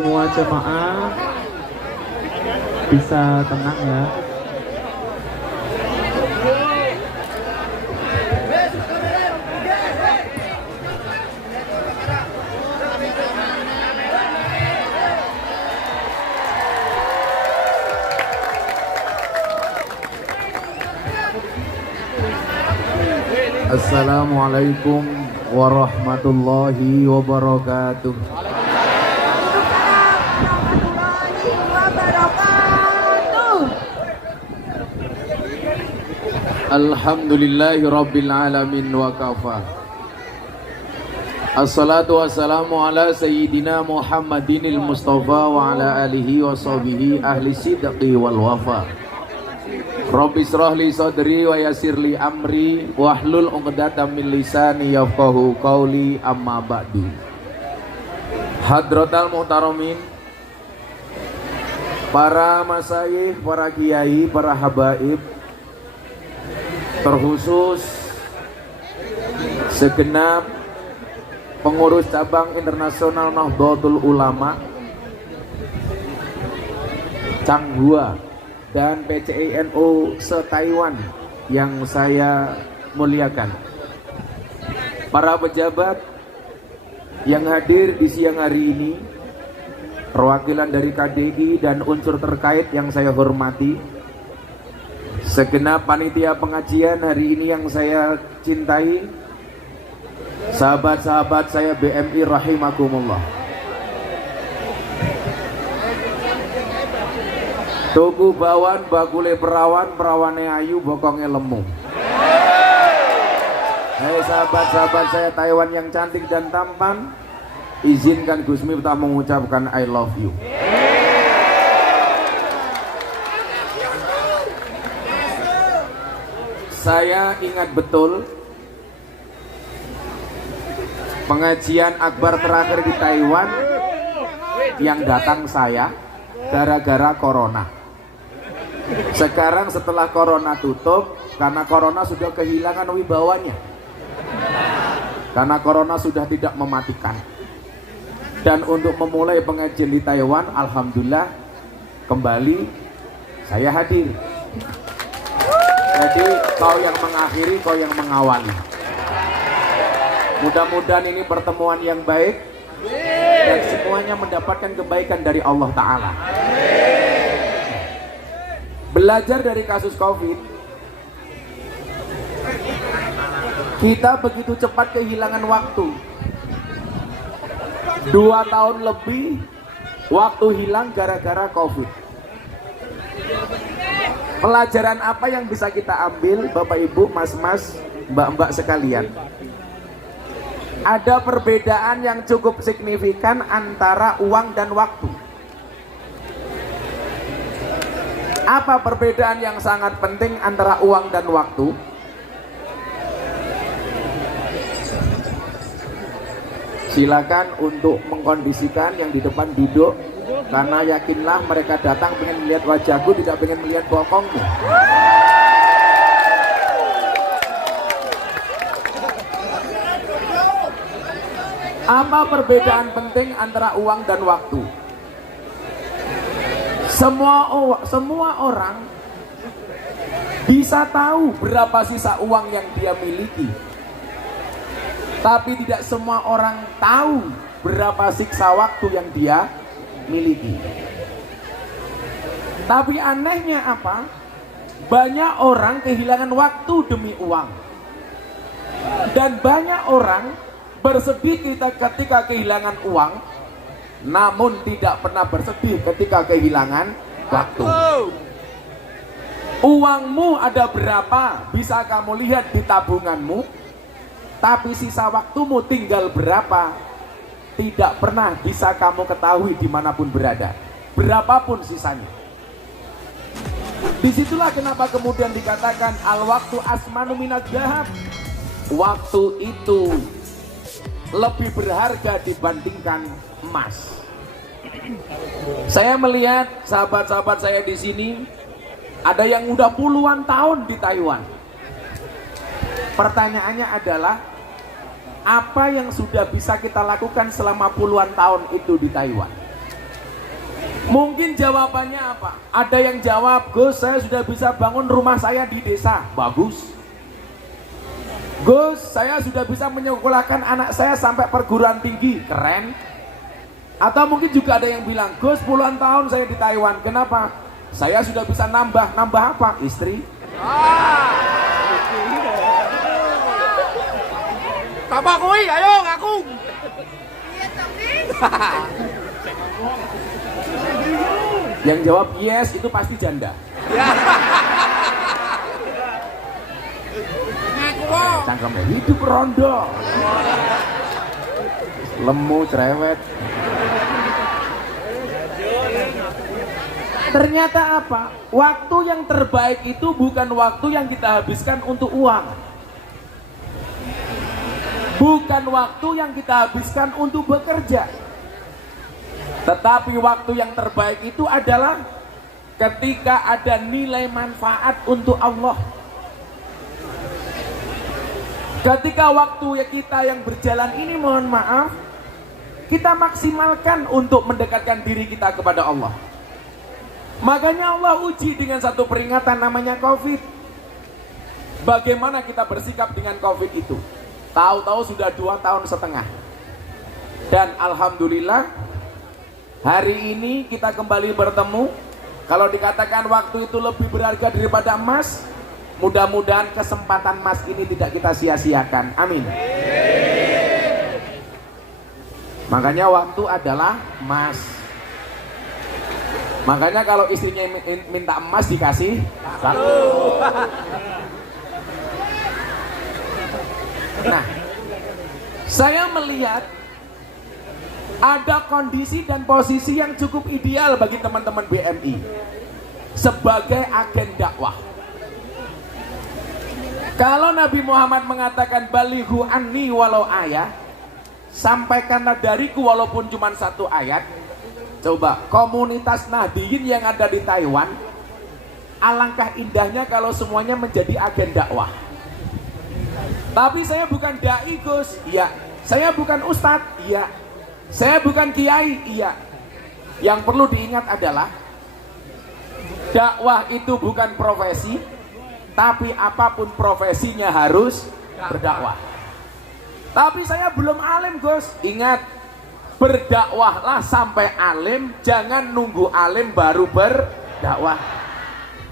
Semua jemaah bisa tenang ya. Assalamualaikum warahmatullahi wabarakatuh. Alhamdulillahi rabbil alamin wa kafa. Assalatu wassalamu ala sayyidina Muhammadinil Mustafa wa ala alihi wa sahbihi ahli sidqi wal wafa. Rabbi israh li sadri wa yassir li amri wahlul 'uqdatam min lisani yafqahu qawli, amma ba'du. Hadratal muhtaramin, para masyayikh, para kiai, para habaib, terkhusus segenap pengurus cabang internasional Nahdlatul Ulama Changhua dan PCI-NU se-Taiwan yang saya muliakan, para pejabat yang hadir di siang hari ini, perwakilan dari KDI dan unsur terkait yang saya hormati, segenap panitia pengajian hari ini yang saya cintai, sahabat-sahabat saya BMI rahimakumullah. Tuku bawan bakule perawan, perawane ayu bokonge lemu. Hei sahabat-sahabat saya Taiwan yang cantik dan tampan, izinkan Gus Miftah mengucapkan I love you. Saya ingat betul pengajian akbar terakhir di Taiwan yang datang saya gara-gara corona. Sekarang setelah corona tutup, karena corona sudah kehilangan wibawanya, karena corona sudah tidak mematikan. Dan untuk memulai pengajian di Taiwan, alhamdulillah kembali saya hadir. Jadi kau yang mengakhiri, kau yang mengawali. Mudah-mudahan ini pertemuan yang baik dan semuanya mendapatkan kebaikan dari Allah Ta'ala. Belajar dari kasus COVID, kita begitu cepat kehilangan waktu. 2 tahun lebih waktu hilang gara-gara COVID. Pelajaran apa yang bisa kita ambil Bapak Ibu, Mas-mas, Mbak-mbak sekalian? Ada perbedaan yang cukup signifikan antara uang dan waktu. Apa perbedaan yang sangat penting antara uang dan waktu? Silakan untuk mengkondisikan yang di depan duduk, karena yakinlah mereka datang pengen melihat wajahku, tidak pengen melihat bokongmu. Apa perbedaan penting antara uang dan waktu? Semua orang bisa tahu berapa sisa uang yang dia miliki, tapi tidak semua orang tahu berapa sisa waktu yang dia miliki. Tapi anehnya apa? Banyak orang kehilangan waktu demi uang, dan banyak orang bersedih ketika kehilangan uang, namun tidak pernah bersedih ketika kehilangan waktu. Uangmu ada berapa bisa kamu lihat di tabunganmu, tapi sisa waktumu tinggal berapa tidak pernah bisa kamu ketahui dimanapun berada, berapapun sisanya. Disitulah kenapa kemudian dikatakan al-waktu asmanu minad dzahab. Waktu itu lebih berharga dibandingkan emas. Saya melihat sahabat-sahabat saya di sini, ada yang udah puluhan tahun di Taiwan. Pertanyaannya adalah, apa yang sudah bisa kita lakukan selama puluhan tahun itu di Taiwan? Mungkin jawabannya apa? Ada yang jawab, Gus, saya sudah bisa bangun rumah saya di desa. Bagus. Gus, saya sudah bisa menyekolahkan anak saya sampai perguruan tinggi. Keren. Atau mungkin juga ada yang bilang, Gus, puluhan tahun saya di Taiwan. Kenapa? Saya sudah bisa nambah apa? Istri. Tambah kuy, ayo ngaku. Yang jawab yes itu pasti janda. Cangkemnya hidup rondo, lemu cerewet. Ternyata apa? Waktu yang terbaik itu bukan waktu yang kita habiskan untuk uang, bukan waktu yang kita habiskan untuk bekerja, tetapi waktu yang terbaik itu adalah ketika ada nilai manfaat untuk Allah. Ketika waktu kita yang berjalan ini, mohon maaf, kita maksimalkan untuk mendekatkan diri kita kepada Allah. Makanya Allah uji dengan satu peringatan namanya COVID. Bagaimana kita bersikap dengan COVID itu? Tahu-tahu sudah 2 tahun setengah. Dan alhamdulillah hari ini kita kembali bertemu. Kalau dikatakan waktu itu lebih berharga daripada emas, mudah-mudahan kesempatan emas ini tidak kita sia-siakan. Amin. Makanya waktu adalah emas. Makanya kalau istrinya minta emas dikasih satu. Nah, saya melihat ada kondisi dan posisi yang cukup ideal bagi teman-teman BMI sebagai agen dakwah. Kalau Nabi Muhammad mengatakan balighu anni walau ayat, sampaikanlah dariku walaupun cuma 1 ayat. Coba komunitas Nahdiyin yang ada di Taiwan, alangkah indahnya kalau semuanya menjadi agen dakwah. Tapi saya bukan dai, Gus. Iya. Saya bukan ustadz. Iya. Saya bukan kiai. Iya. Yang perlu diingat adalah dakwah itu bukan profesi, tapi apapun profesinya harus berdakwah. Tapi saya belum alim, Gus. Ingat, berdakwahlah sampai alim, jangan nunggu alim baru berdakwah.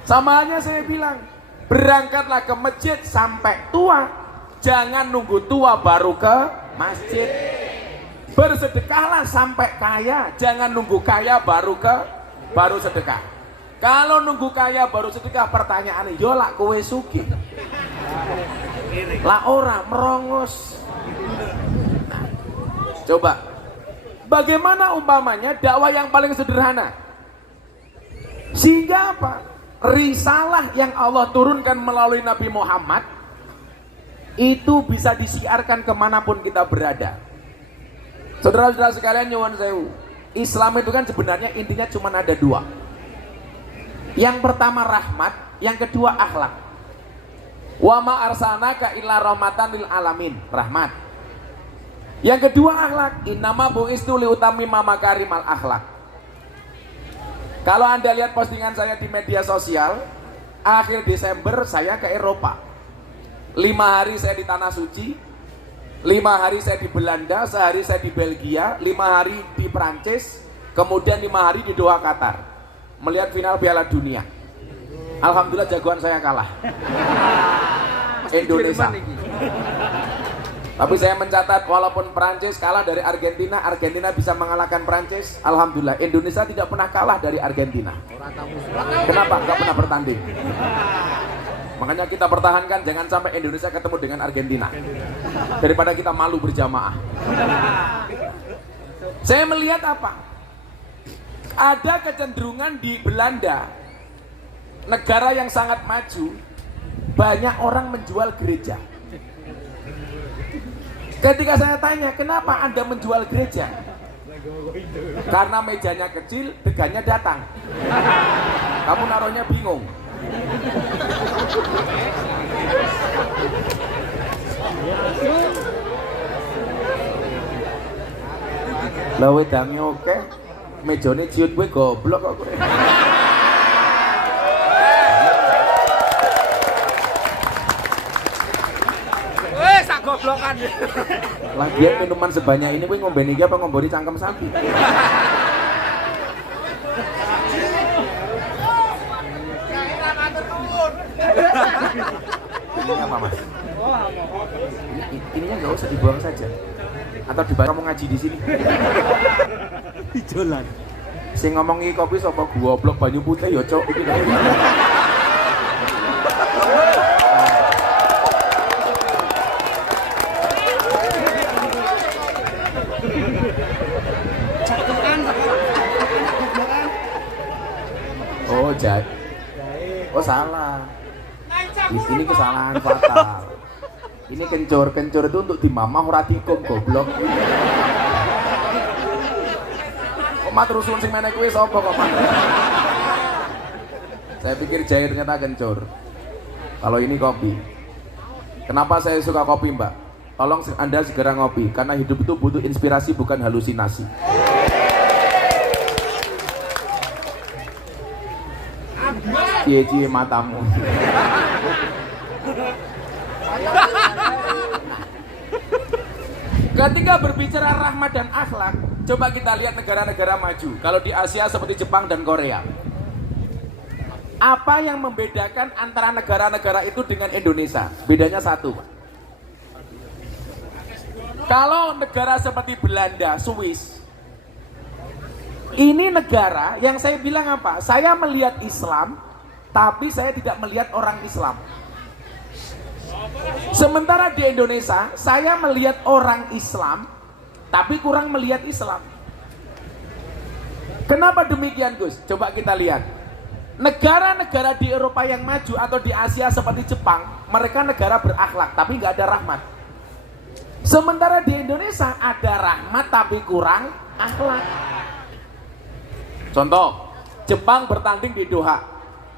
Sama halnya saya bilang, berangkatlah ke masjid sampai tua, jangan nunggu tua baru ke masjid. Bersedekahlah sampai kaya, jangan nunggu kaya baru sedekah. Kalau nunggu kaya baru sedekah, pertanyaannya, yo lak kowe sugih. Lah ora merongos. Nah, coba, bagaimana umpamanya dakwah yang paling sederhana? Sehingga apa? Risalah yang Allah turunkan melalui Nabi Muhammad itu bisa disiarkan kemanapun kita berada. Saudara-saudara sekalian, nyuwun sewu, Islam itu kan sebenarnya intinya cuma ada dua. Yang pertama rahmat, yang kedua akhlak. Wa ma arsalnaka illa rahmatan lil alamin, rahmat. Yang kedua akhlak, innama bu'istu liutammima makarimal akhlak. Kalau Anda lihat postingan saya di media sosial, akhir Desember saya ke Eropa. 5 hari saya di Tanah Suci, 5 hari saya di Belanda, sehari saya di Belgia, 5 hari di Prancis, kemudian 5 hari di Doha, Qatar, melihat final Piala Dunia. Alhamdulillah jagoan saya kalah, Indonesia. Tapi saya mencatat walaupun Prancis kalah dari Argentina, Argentina bisa mengalahkan Prancis. Alhamdulillah Indonesia tidak pernah kalah dari Argentina. Kenapa? Gak pernah bertanding. Makanya kita pertahankan, jangan sampai Indonesia ketemu dengan Argentina, daripada kita malu berjamaah. Saya melihat apa? Ada kecenderungan di Belanda, negara yang sangat maju, banyak orang menjual gereja. Ketika saya tanya, kenapa Anda menjual gereja? Karena mejanya kecil, degannya datang. Kamu naruhnya bingung. Lah wedangnya oke, mejane ciut gue goblok kok kowe. Weh, sak goblokan. Lagian minuman sebanyak ini kowe ngombeni iki apa ngomboni cangkem sapi? Ini apa mas? Ininya nggak usah dibuang saja, atau dibayar kamu ngaji di sini. Dijolan. Sing ngomongi kopi sapa goblok banyu putih ya cok iki. Oh jahat. Oh salah. Ini kesalahan fatal. Ini kencur itu untuk dimamah ora dikum goblok. Kok mat rusun sing meneh kuwi sapa kok mat? Saya pikir jahe ternyata kencur. Kalau ini kopi. Kenapa saya suka kopi, Mbak? Tolong Anda segera ngopi, karena hidup itu butuh inspirasi bukan halusinasi. Cie-cie matamu. Ketika berbicara rahmat dan akhlak, coba kita lihat negara-negara maju. Kalau di Asia seperti Jepang dan Korea, apa yang membedakan antara negara-negara itu dengan Indonesia? Bedanya satu, Pak. Kalau negara seperti Belanda, Swiss, ini negara yang saya bilang apa? Saya melihat Islam, tapi saya tidak melihat orang Islam. Sementara di Indonesia, saya melihat orang Islam, tapi kurang melihat Islam. Kenapa demikian, Gus? Coba kita lihat. Negara-negara di Eropa yang maju atau di Asia seperti Jepang, mereka negara berakhlak, tapi nggak ada rahmat. Sementara di Indonesia ada rahmat, tapi kurang akhlak. Contoh, Jepang bertanding di Doha,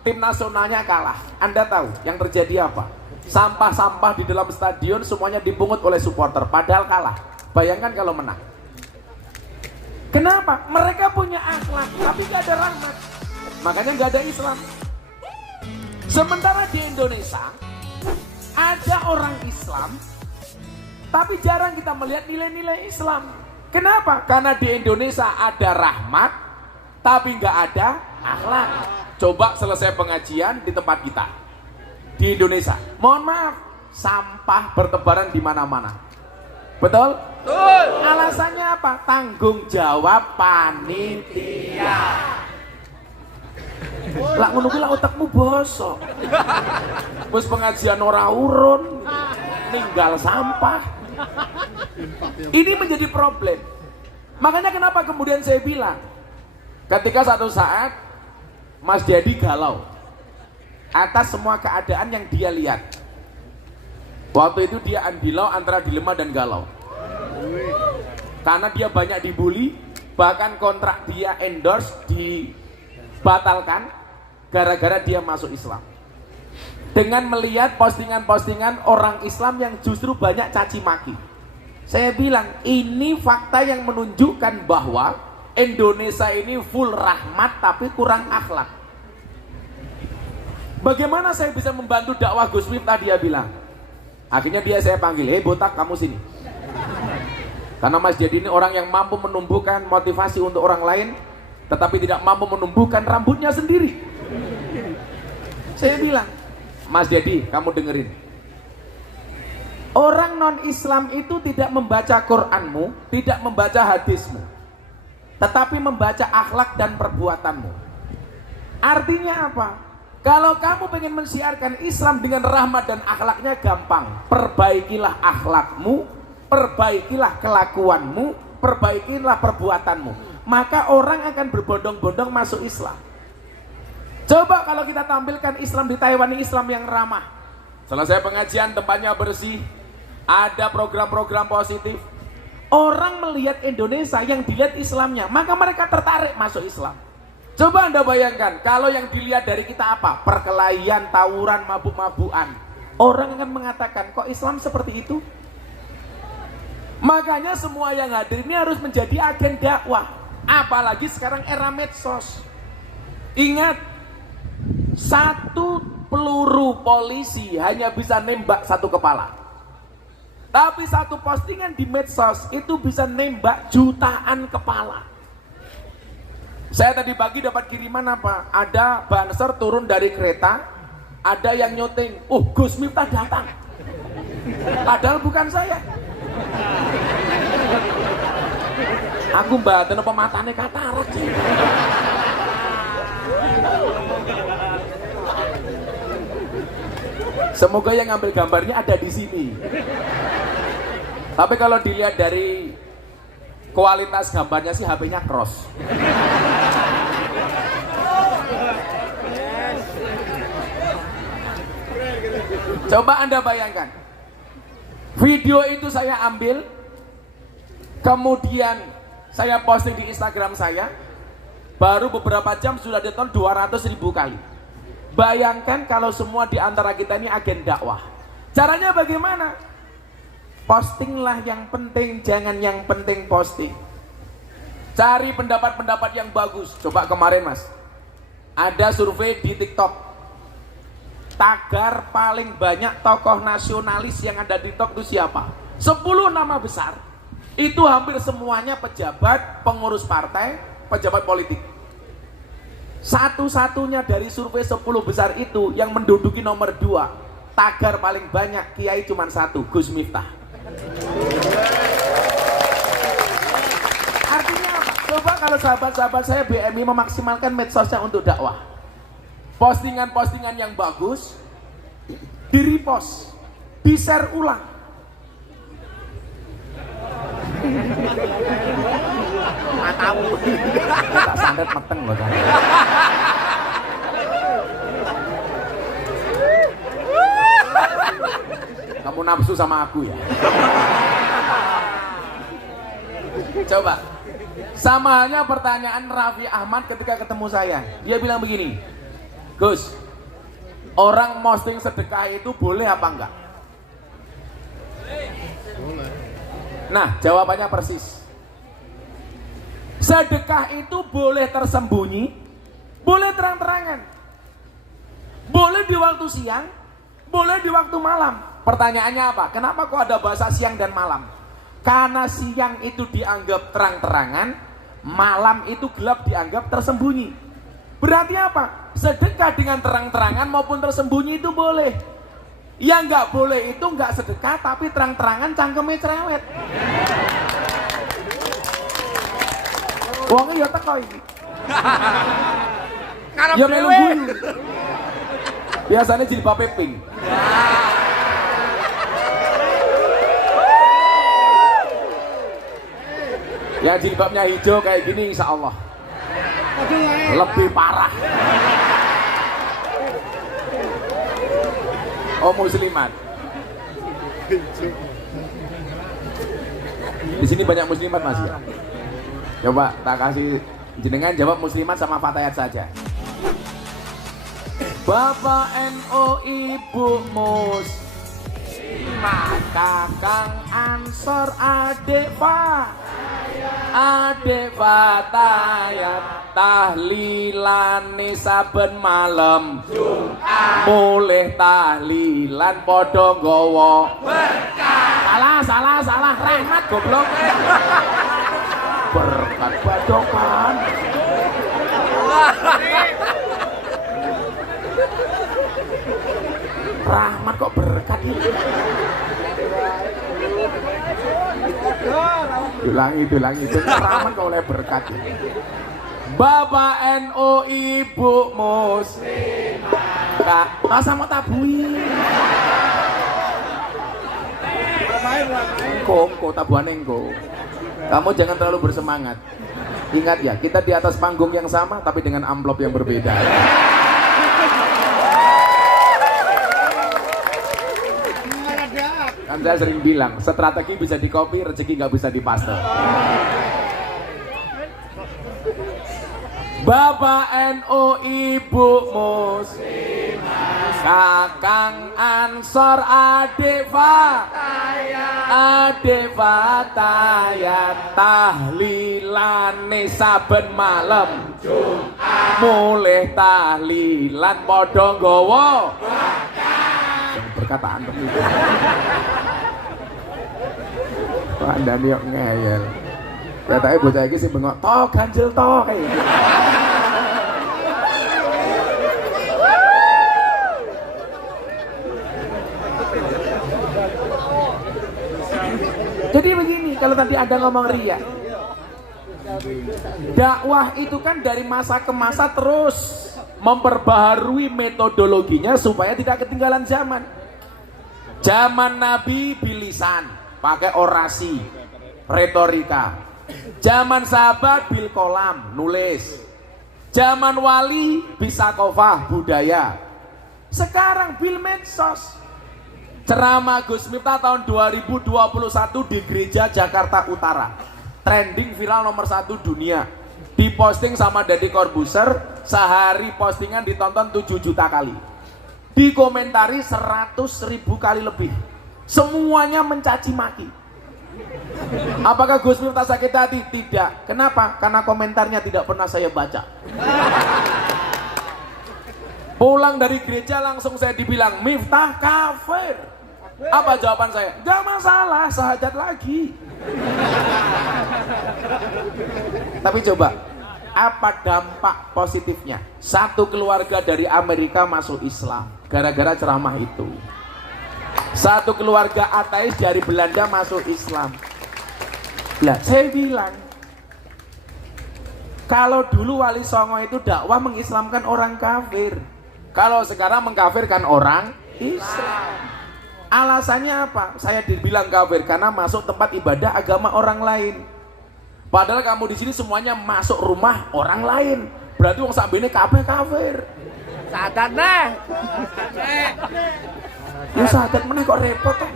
tim nasionalnya kalah. Anda tahu yang terjadi apa? Sampah-sampah di dalam stadion semuanya dipungut oleh supporter, padahal kalah. Bayangkan kalau menang. Kenapa? Mereka punya akhlak, tapi gak ada rahmat. Makanya gak ada Islam. Sementara di Indonesia, ada orang Islam, tapi jarang kita melihat nilai-nilai Islam. Kenapa? Karena di Indonesia ada rahmat, tapi gak ada akhlak. Coba selesai pengajian di tempat kita di Indonesia, mohon maaf, sampah bertebaran di mana-mana. Betul? Betul. Alasannya apa? Tanggung jawab panitia. Lak ngono kuwi lak otakmu bosok. Wis pengajian ora urun, ninggal sampah. Ini menjadi problem. Makanya kenapa kemudian saya bilang, ketika satu saat Mas Dedi galau atas semua keadaan yang dia lihat. Waktu itu dia andilau antara dilema dan galau. Karena dia banyak dibully, bahkan kontrak dia endorse dibatalkan gara-gara dia masuk Islam. Dengan melihat postingan-postingan orang Islam yang justru banyak caci maki. Saya bilang ini fakta yang menunjukkan bahwa Indonesia ini full rahmat tapi kurang akhlak. Bagaimana saya bisa membantu dakwah Gus Miftah, dia bilang. Akhirnya saya panggil, hei botak kamu sini. Karena Mas Dedi ini orang yang mampu menumbuhkan motivasi untuk orang lain, tetapi tidak mampu menumbuhkan rambutnya sendiri. Saya bilang, Mas Dedi kamu dengerin. Orang non-Islam itu tidak membaca Quranmu, tidak membaca hadismu, tetapi membaca akhlak dan perbuatanmu. Artinya apa? Kalau kamu pengen mensiarkan Islam dengan rahmat dan akhlaknya gampang. Perbaikilah akhlakmu, perbaikilah kelakuanmu, perbaikilah perbuatanmu. Maka orang akan berbondong-bondong masuk Islam. Coba kalau kita tampilkan Islam di Taiwan, Islam yang ramah. Selesai pengajian tempatnya bersih, ada program-program positif. Orang melihat Indonesia yang dilihat Islamnya, maka mereka tertarik masuk Islam. Coba Anda bayangkan, kalau yang dilihat dari kita apa? Perkelahian, tawuran, mabuk-mabukan. Orang akan mengatakan, kok Islam seperti itu? Makanya semua yang hadir ini harus menjadi agen dakwah. Apalagi sekarang era medsos. Ingat, satu peluru polisi hanya bisa nembak satu kepala. Tapi satu postingan di medsos itu bisa nembak jutaan kepala. Saya tadi pagi dapat kiriman apa? Ada banser turun dari kereta, ada yang nyuting, Gus Miftah datang. Padahal bukan saya. Aku mbaten apa matane katarak sih. Semoga yang ngambil gambarnya ada di sini. Tapi kalau dilihat dari kualitas gambarnya sih HP-nya cross. Coba Anda bayangkan, video itu saya ambil, kemudian saya posting di Instagram saya, baru beberapa jam sudah ditonton 200.000 kali. Bayangkan kalau semua di antara kita ini agen dakwah. Caranya bagaimana? Postinglah yang penting, jangan yang penting posting. Cari pendapat-pendapat yang bagus. Coba kemarin Mas, ada survei di TikTok. Tagar paling banyak tokoh nasionalis yang ada di TikTok itu siapa? 10 nama besar. Itu hampir semuanya pejabat, pengurus partai, pejabat politik. Satu-satunya dari survei 10 besar itu yang menduduki nomor 2. Tagar paling banyak kiai cuma 1, Gus Miftah. Artinya apa? Coba kalau sahabat-sahabat saya BMI memaksimalkan medsosnya untuk dakwah. Postingan-postingan yang bagus di-repost, di-share ulang. Matamu tak sandet meteng loh kan. Kamu nafsu sama aku ya? Coba, sama halnya pertanyaan Raffi Ahmad ketika ketemu saya. Dia bilang begini, Gus, orang posting sedekah itu boleh apa enggak? Nah, jawabannya persis. Sedekah itu boleh tersembunyi, boleh terang-terangan. Boleh di waktu siang, boleh di waktu malam. Pertanyaannya apa? Kenapa kok ada bahasa siang dan malam? Karena siang itu dianggap terang-terangan, malam itu gelap dianggap tersembunyi. Berarti apa? Sedekah dengan terang-terangan maupun tersembunyi itu boleh. Yang nggak boleh itu nggak sedekah tapi terang-terangan cangkeme cerewet. Wongnya ya teko iki. Ngarep Ya melu dhewe. guyu. Biasanya jilbabe pink. Ya jilbabnya hijau kayak gini insya Allah lebih parah. Oh muslimat. Di sini banyak muslimat Mas ya. Coba tak kasih jenengan jawab muslimat sama fatayat saja. Bapak NU Ibu Muslimat, Kakang Ansor, adik Fatayat, tahlilane saben malam Jumat, mulih tahlilan padha nggawa berkah. Salah rahmat goblok. Berkat badokan. Rahmat kok berkat ini. Ulangi. Rahmat kok oleh berkat ini. Bapak NU Ibu Muslimat. Kak, masa mau tabui? Engko tabuane engko. Kamu jangan terlalu bersemangat. Ingat ya, kita di atas panggung yang sama tapi dengan amplop yang berbeda. Kan saya sering bilang, strategi bisa di copy, rezeki nggak bisa dipaste. Bapak NU Ibu Muslimat, Kakang Ansor, adik Fatayat, tahlilane saben malam Jumat, mulih tahlilan padha nggawa perkataan begitu. Anda nih ngeyel. Katanya bocah iki sing bengok, "To ganjel to" kayak gitu. Jadi begini, kalau tadi ada ngomong ria, dakwah itu kan dari masa ke masa terus memperbaharui metodologinya supaya tidak ketinggalan zaman. Zaman Nabi bilisan, pakai orasi, retorika. Zaman sahabat bil kolam, nulis. Zaman wali bisa kofah, budaya. Sekarang bil medsos. Ceramah Gus Miftah tahun 2021 di Gereja Jakarta Utara, trending viral nomor 1 dunia. Diposting sama Deddy Corbuzier, sehari postingan ditonton 7 juta kali. Dikomentari 100.000 kali lebih. Semuanya mencaci maki. Apakah Gus Miftah sakit hati? Tidak. Kenapa? Karena komentarnya tidak pernah saya baca. Pulang dari gereja langsung saya dibilang, Miftah kafir. Apa jawaban saya? Gak masalah, sahadat lagi. Tapi coba, apa dampak positifnya? Satu keluarga dari Amerika masuk Islam gara-gara ceramah itu. Satu keluarga ateis dari Belanda masuk Islam. Lah, saya bilang, kalau dulu Wali Songo itu dakwah mengislamkan orang kafir, kalau sekarang mengkafirkan orang Islam. Alasannya apa? Saya dibilang kafir karena masuk tempat ibadah agama orang lain. Padahal kamu di sini semuanya masuk rumah orang lain. Berarti wong sambene kabeh kafir. Sadat neh. Ya sahadat meneh kok repot toh.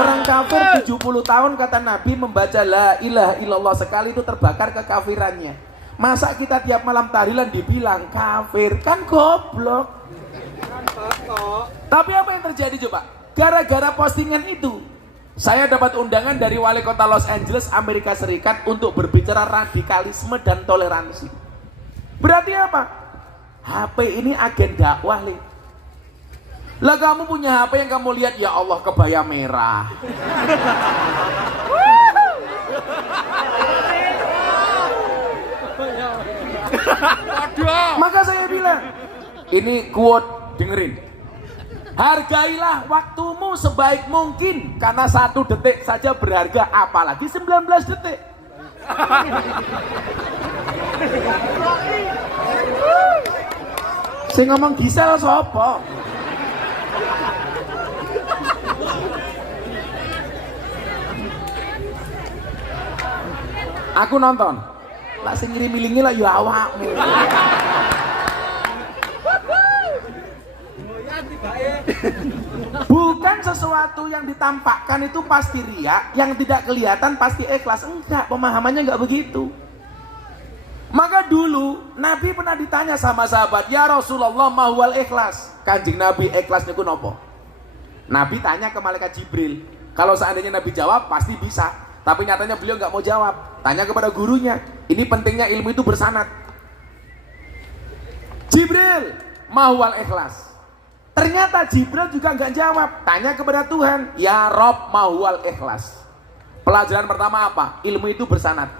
Orang kafir 70 tahun kata Nabi membaca la ilaha illallah sekali itu terbakar kekafirannya. Masa kita tiap malam tahlilan dibilang kafir? Kan goblok. Tapi apa yang terjadi coba? Gara-gara postingan itu, saya dapat undangan dari wali kota Los Angeles, Amerika Serikat untuk berbicara radikalisme dan toleransi. Berarti apa? HP ini agen dakwah, Li. Lah kamu punya HP yang kamu lihat, ya Allah kebaya merah. Maka saya bilang, ini quote, dengerin. Hargailah waktumu sebaik mungkin, karena 1 detik saja berharga, apalagi 19 detik. Sing ngomong Gisel sapa? Aku nonton. Lah sing ngirimi-lingi lah ya awakmu. Bukan sesuatu yang ditampakkan itu pasti riya, yang tidak kelihatan pasti ikhlas. Enggak, pemahamannya enggak begitu. Maka dulu Nabi pernah ditanya sama sahabat, "Ya Rasulullah, mahwal ikhlas?" Kanjeng Nabi, ikhlas niku nopo? Nabi tanya ke malaikat Jibril. Kalau seandainya Nabi jawab pasti bisa, tapi nyatanya beliau nggak mau jawab. Tanya kepada gurunya. Ini pentingnya ilmu itu bersanad. Jibril, mahwal ikhlas? Ternyata Jibril juga nggak jawab. Tanya kepada Tuhan, "Ya Rob, mahwal ikhlas?" Pelajaran pertama apa? Ilmu itu bersanad.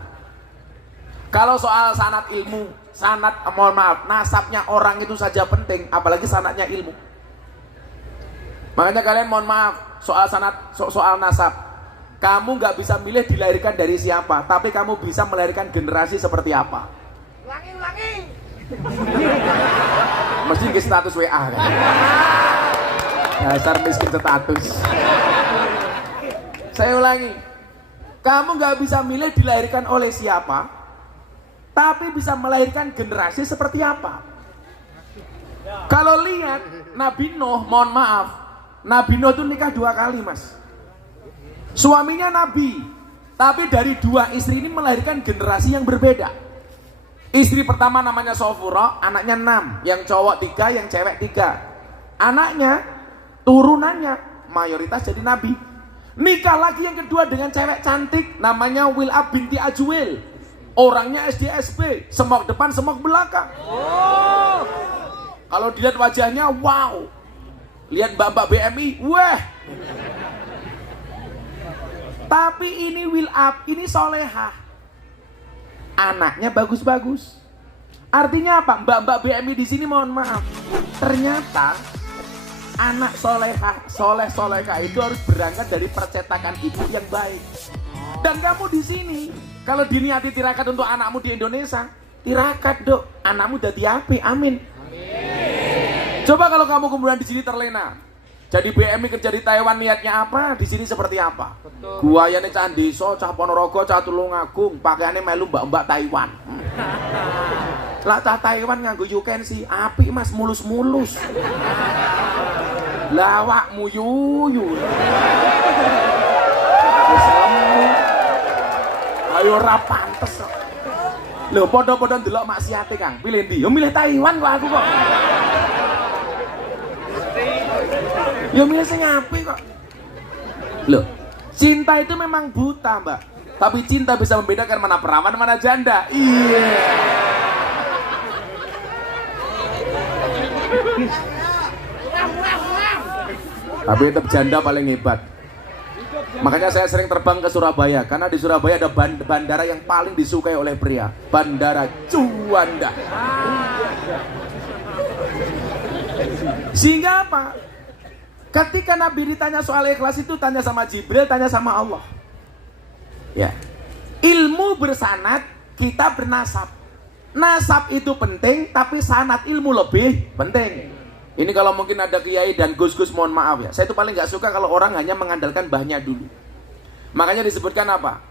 Kalau soal sanad ilmu, sanad, mohon maaf, nasabnya orang itu saja penting, apalagi sanadnya ilmu. Makanya kalian mohon maaf, soal sanad, soal nasab, kamu nggak bisa milih dilahirkan dari siapa, tapi kamu bisa melahirkan generasi seperti apa. Ulangi. Mesti ke status WA kan? Dasar miskin status. Saya ulangi, kamu nggak bisa milih dilahirkan oleh siapa, tapi bisa melahirkan generasi seperti apa. Kalau lihat Nabi Nuh, mohon maaf, Nabi Nuh itu nikah 2 kali, mas. Suaminya Nabi, tapi dari 2 istri ini melahirkan generasi yang berbeda. Istri pertama namanya Sofura, anaknya 6, yang cowok 3, yang cewek 3. Anaknya, turunannya mayoritas jadi Nabi. Nikah lagi yang kedua dengan cewek cantik, namanya Wil'ab binti Ajwil. Orangnya SDSB, semok depan, semok belakang. Kalau dilihat wajahnya, wow. Lihat mbak-mbak BMI, weh. Tapi ini Wil'ab, ini solehah. Anaknya bagus-bagus. Artinya apa? Mbak-mbak BMI di sini mohon maaf. Ternyata anak solehah, soleh-solehah itu harus berangkat dari percetakan ibu yang baik. Dan kamu di sini, kalau diniati tirakat untuk anakmu di Indonesia, tirakat dok, anakmu dadi apik, amin. Coba kalau kamu kemudian di sini terlena, jadi BMI kerja di Taiwan, niatnya apa? Di sini seperti apa? Guayane cah Deso, cah Ponorogo, cah Tulungagung, pakaiannya melu mbak-mbak Taiwan. Lah cah Taiwan nganggo yukensi, apik mas, mulus-mulus. Lawakmu yuyu. Wis lemu. Ayo ora pantes kok. Lho padha-padha ndelok maksiate Kang. Pilih ndi? Yo milih Taiwan kok aku kok. Ya milih sing apik kok. Loh, cinta itu memang buta, Mbak. Tapi cinta bisa membedakan mana perawan, mana janda. Iya. Tapi tetap janda paling hebat. Makanya saya sering terbang ke Surabaya, karena di Surabaya ada bandara yang paling disukai oleh pria, Bandara Juanda. Sehingga apa? Ketika Nabi ditanya soal ikhlas itu, tanya sama Jibril, tanya sama Allah. Ya, ilmu bersanad, kita bernasab. Nasab itu penting, tapi sanad ilmu lebih penting. Ini kalau mungkin ada kiai dan gus-gus, mohon maaf ya. Saya itu paling gak suka kalau orang hanya mengandalkan bahnya dulu. Makanya disebutkan apa?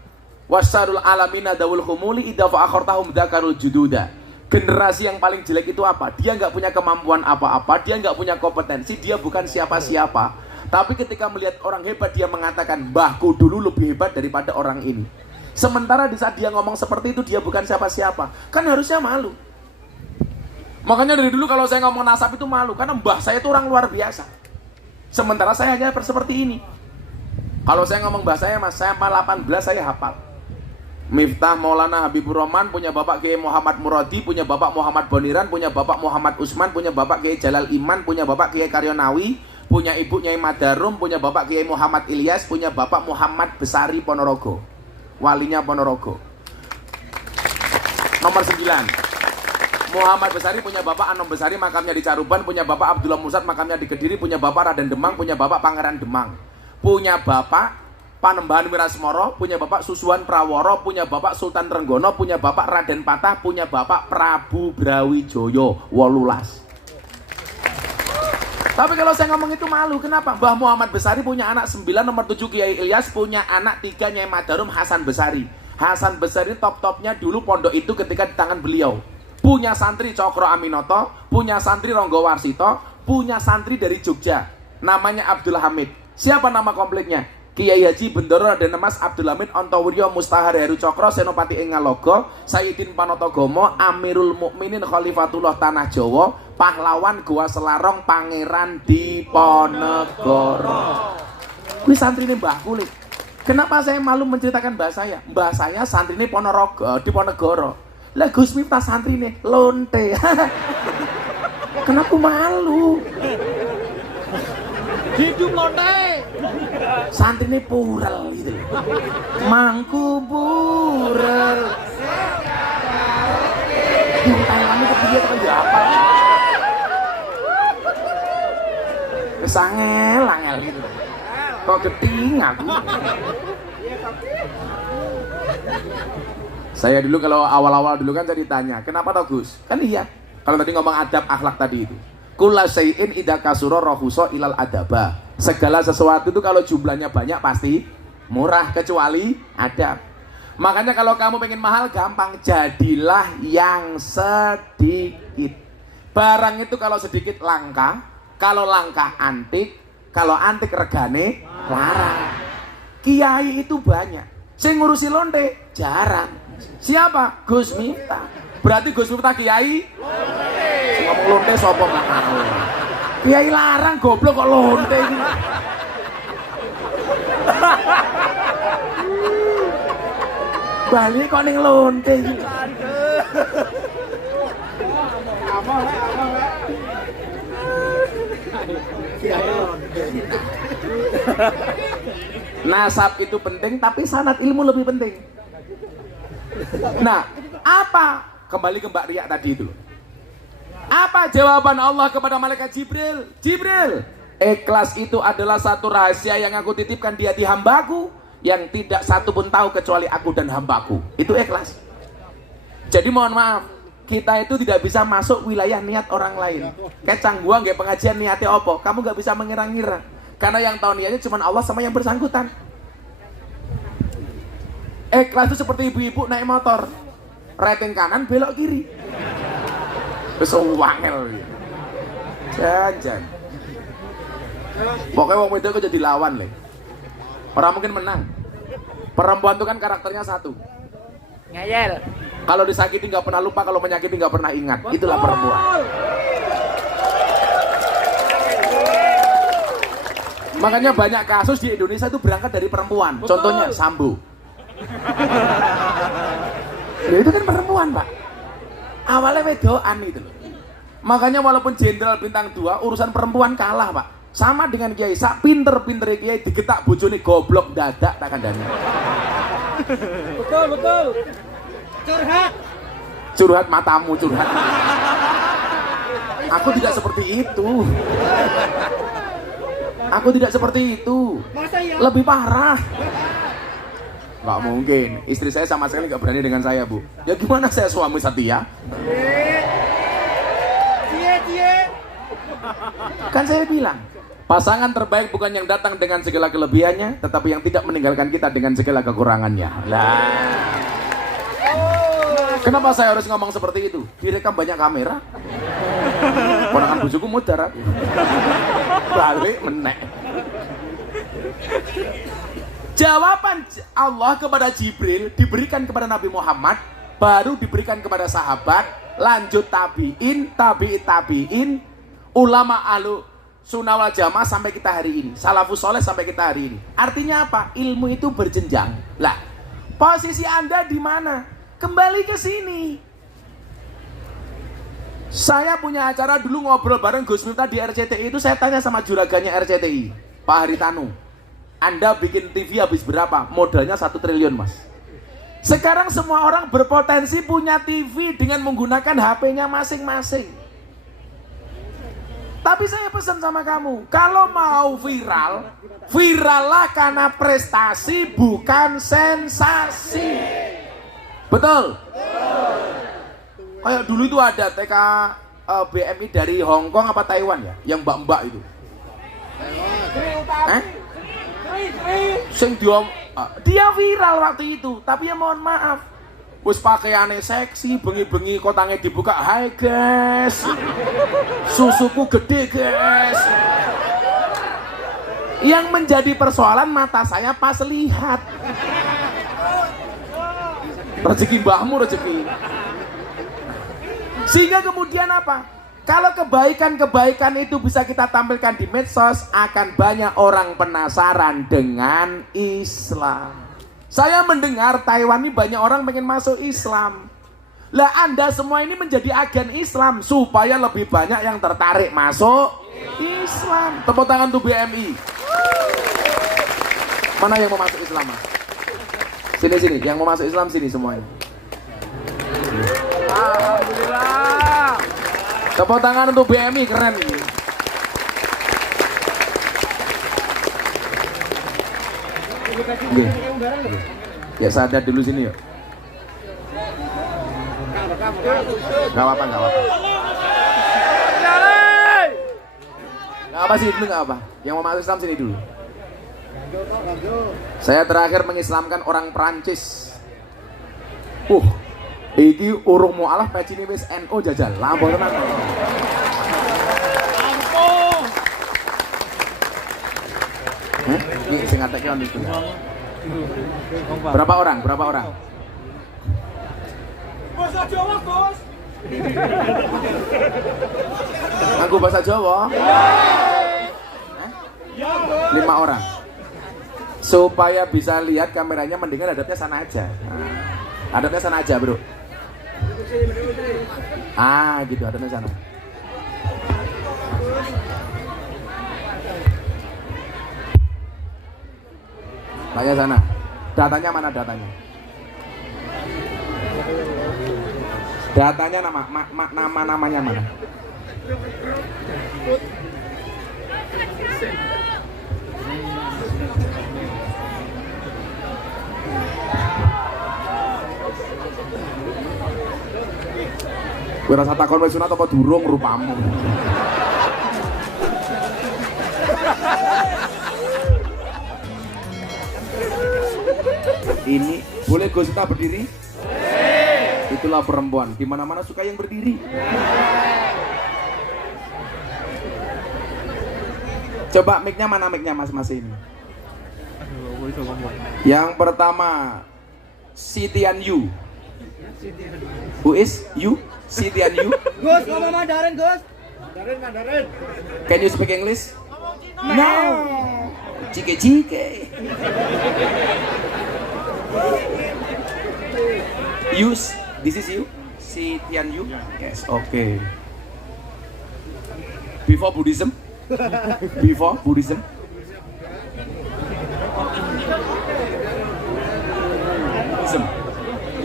Wasarul alamina dawul khumuli idza fa'akhartahum dzakarul jududa. Generasi yang paling jelek itu apa? Dia nggak punya kemampuan apa-apa, dia nggak punya kompetensi, dia bukan siapa-siapa. Tapi ketika melihat orang hebat, dia mengatakan, mbahku dulu lebih hebat daripada orang ini. Sementara di saat dia ngomong seperti itu, dia bukan siapa-siapa. Kan harusnya malu. Makanya dari dulu kalau saya ngomong nasab itu malu, karena mbah saya itu orang luar biasa. Sementara saya hanya seperti ini. Kalau saya ngomong mbah saya, mas, saya 18 saya hafal. Miftah Maulana Habibur Rahman, punya bapak Kiai Muhammad Muradi, punya bapak Muhammad Boniran, punya bapak Muhammad Usman, punya bapak Kiai Jalal Iman, punya bapak Kiai Karyonawi, punya ibu Nyai Madarum, punya bapak Kiai Muhammad Ilyas, punya bapak Muhammad Besari Ponorogo, walinya Ponorogo. Nomor 9, Muhammad Besari punya bapak Anom Besari, makamnya di Caruban, punya bapak Abdullah Musad, makamnya di Kediri, punya bapak Raden Demang, punya bapak Pangeran Demang, punya bapak Panembahan Wirasmoro, punya bapak Susuan Praworo, punya bapak Sultan Renggono, punya bapak Raden Patah, punya bapak Prabu Brawijoyo 18. Tapi kalau saya ngomong itu malu, kenapa? Mbah Muhammad Besari punya anak 9, nomor 7 Kiai Ilyas, punya anak 3 Nyai Madarum Hasan Besari. Hasan Besari top-topnya dulu pondok itu ketika di tangan beliau. Punya santri Cokro Aminoto, punya santri Ronggo Warsito, punya santri dari Jogja, namanya Abdul Hamid. Siapa nama kompleknya? Kiai Haji Bendoro Raden Mas Abdul Hamid Ontowiryo Mustahar Heru Cokro Senopati ing Ngalogo Sayyidin Panotogomo Amirul Mukminin Khalifatullah Tanah Jawa pahlawan Goa Selarong Pangeran Diponegoro. Kuwi santrine Mbah Kulit. Kenapa saya malu menceritakan mbah saya? Mbah saya santrine Ponorogo Diponegoro. Lah Gus Miftah santrine lonte. Kenapa malu? Hidup lonte. Santrine purel gitu. Mangku purel. Yang Thailand itu kepiye kan ya apa? Wis angel gitu. Kok geting aku. Saya dulu kalau awal-awal dulu kan saya ditanya, kenapa toh Gus? Kan iya. Kalau tadi ngomong adab akhlak tadi itu. Kula syai'in idza kasura rahusa ilal adaba. Segala sesuatu itu kalau jumlahnya banyak pasti murah kecuali adab. Makanya kalau kamu pengen mahal gampang, jadilah yang sedikit. Barang itu kalau sedikit langka, kalau langka antik, kalau antik regane larang. Kiai itu banyak, sing ngurusi lonte jarang. Siapa? Gus Miftah. Berarti Gus Miftah kiai lonte. Ngomong lonte sapa gak tahu. Kiai larang goblok kok lonte iki. Bali kok ning lonte iki. Nasab itu penting, tapi sanad ilmu lebih penting. Nah, apa? Kembali ke Mbak Ria tadi itu. Apa jawaban Allah kepada malaikat Jibril? Jibril, ikhlas itu adalah satu rahasia yang aku titipkan di hati hambaku, yang tidak satu pun tahu kecuali aku dan hambaku. Itu ikhlas. Jadi mohon maaf, kita itu tidak bisa masuk wilayah niat orang lain. Kecang gua nggak pengajian niatnya opo, kamu nggak bisa mengira-ngira. Karena yang tahu niatnya cuma Allah sama yang bersangkutan. Ikhlas itu seperti ibu-ibu naik motor, rating kanan belok kiri. Wis wangel. Jangan. Pokoknya wong wedok kok jadi lawan le. Orang mungkin menang. Perempuan itu kan karakternya satu. Ngeyel. Kalau disakiti nggak pernah lupa, kalau menyakiti nggak pernah ingat. Itulah perempuan. Makanya banyak kasus di Indonesia itu berangkat dari perempuan. Contohnya Sambo. Ya itu kan perempuan, Pak. Awalnya wedoan itu loh. Makanya walaupun jenderal bintang 2 urusan perempuan kalah, Pak. Sama dengan Kiai, sak pinter-pinter Kiai digetak bojone goblok dadak tak kandhani. Betul. Curhat matamu, curhat. Aku tidak seperti itu. Aku tidak seperti itu. Lebih parah. Nggak mungkin. Istri saya sama sekali nggak berani dengan saya, Bu. Ya gimana saya suami setia? Kan saya bilang, pasangan terbaik bukan yang datang dengan segala kelebihannya, tetapi yang tidak meninggalkan kita dengan segala kekurangannya. Lah. Kenapa saya harus ngomong seperti itu? Direkam banyak kamera. Ponakan bojoku mudar. Balik menek. Jawaban Allah kepada Jibril diberikan kepada Nabi Muhammad, baru diberikan kepada sahabat, lanjut tabi'in, tabi'in, ulama ahlu sunnah wal jamaah sampai kita hari ini, salafus soleh sampai kita hari ini. Artinya apa? Ilmu itu berjenjang. Lah, posisi Anda di mana? Kembali ke sini. Saya punya acara dulu ngobrol bareng Gus Miftah di RCTI itu, saya tanya sama juraganya RCTI, Pak Haritanu, Anda bikin TV habis berapa? Modalnya 1 triliun, Mas. Sekarang semua orang berpotensi punya TV dengan menggunakan HP-nya masing-masing. Tapi saya pesan sama kamu, kalau mau viral, virallah karena prestasi bukan sensasi. Betul? Kayak dulu itu ada BMI dari Hong Kong apa Taiwan ya? Yang mbak-mbak itu. Sing dia viral waktu itu, tapi ya mohon maaf. Wis pakaiannya seksi, bengi-bengi kotangnya dibuka. Hai guys, susuku gede guys. Yang menjadi persoalan mata saya pas lihat. Rezeki mbahmu rezeki. Sehingga kemudian apa? Kalau kebaikan-kebaikan itu bisa kita tampilkan di medsos, akan banyak orang penasaran dengan Islam. Saya mendengar Taiwan ini banyak orang pengen masuk Islam. Lah Anda semua ini menjadi agen Islam supaya lebih banyak yang tertarik masuk Islam. Tepuk tangan untuk BMI. Mana yang mau masuk Islam, Mas? Sini, yang mau masuk Islam sini semuanya. Alhamdulillah. Tepuk tangan untuk BMI, keren ini. Ya sadar dulu sini yuk. Gak apa-apa. Gak apa sih dulu, gak apa. Yang mau masuk Islam sini dulu. Saya terakhir mengislamkan orang Perancis. Iki urung mualaf pecine wis NU jajal. Lampor tenan. Ampun. Iki sing ngateke on itu. Berapa orang? Bahasa Jawa, Gus. Nganggo bahasa Jawa? Ya, Gus. 5 orang. Supaya bisa lihat kameranya mendingan hadapnya sana aja. Hadapnya sana aja, Bro. Gitu, hadapnya sana. Tanya sana. Datanya mana datanya? Datanya namanya mana? Gue rasa takon wis sunat apa durung rupamu. Ini boleh Gosita berdiri? Itulah perempuan, di mana-mana suka yang berdiri. Coba mic-nya mana mic-nya mas ini? Yang pertama Sitian Yu. Who is you? Sitian Yu. Gus, ngomong Mandarin, Gus. Mandarin. Can you speak English? No. Cike. Use. This is you. Sitian Yu. Yes. Okay. Before Buddhism. Buddhism.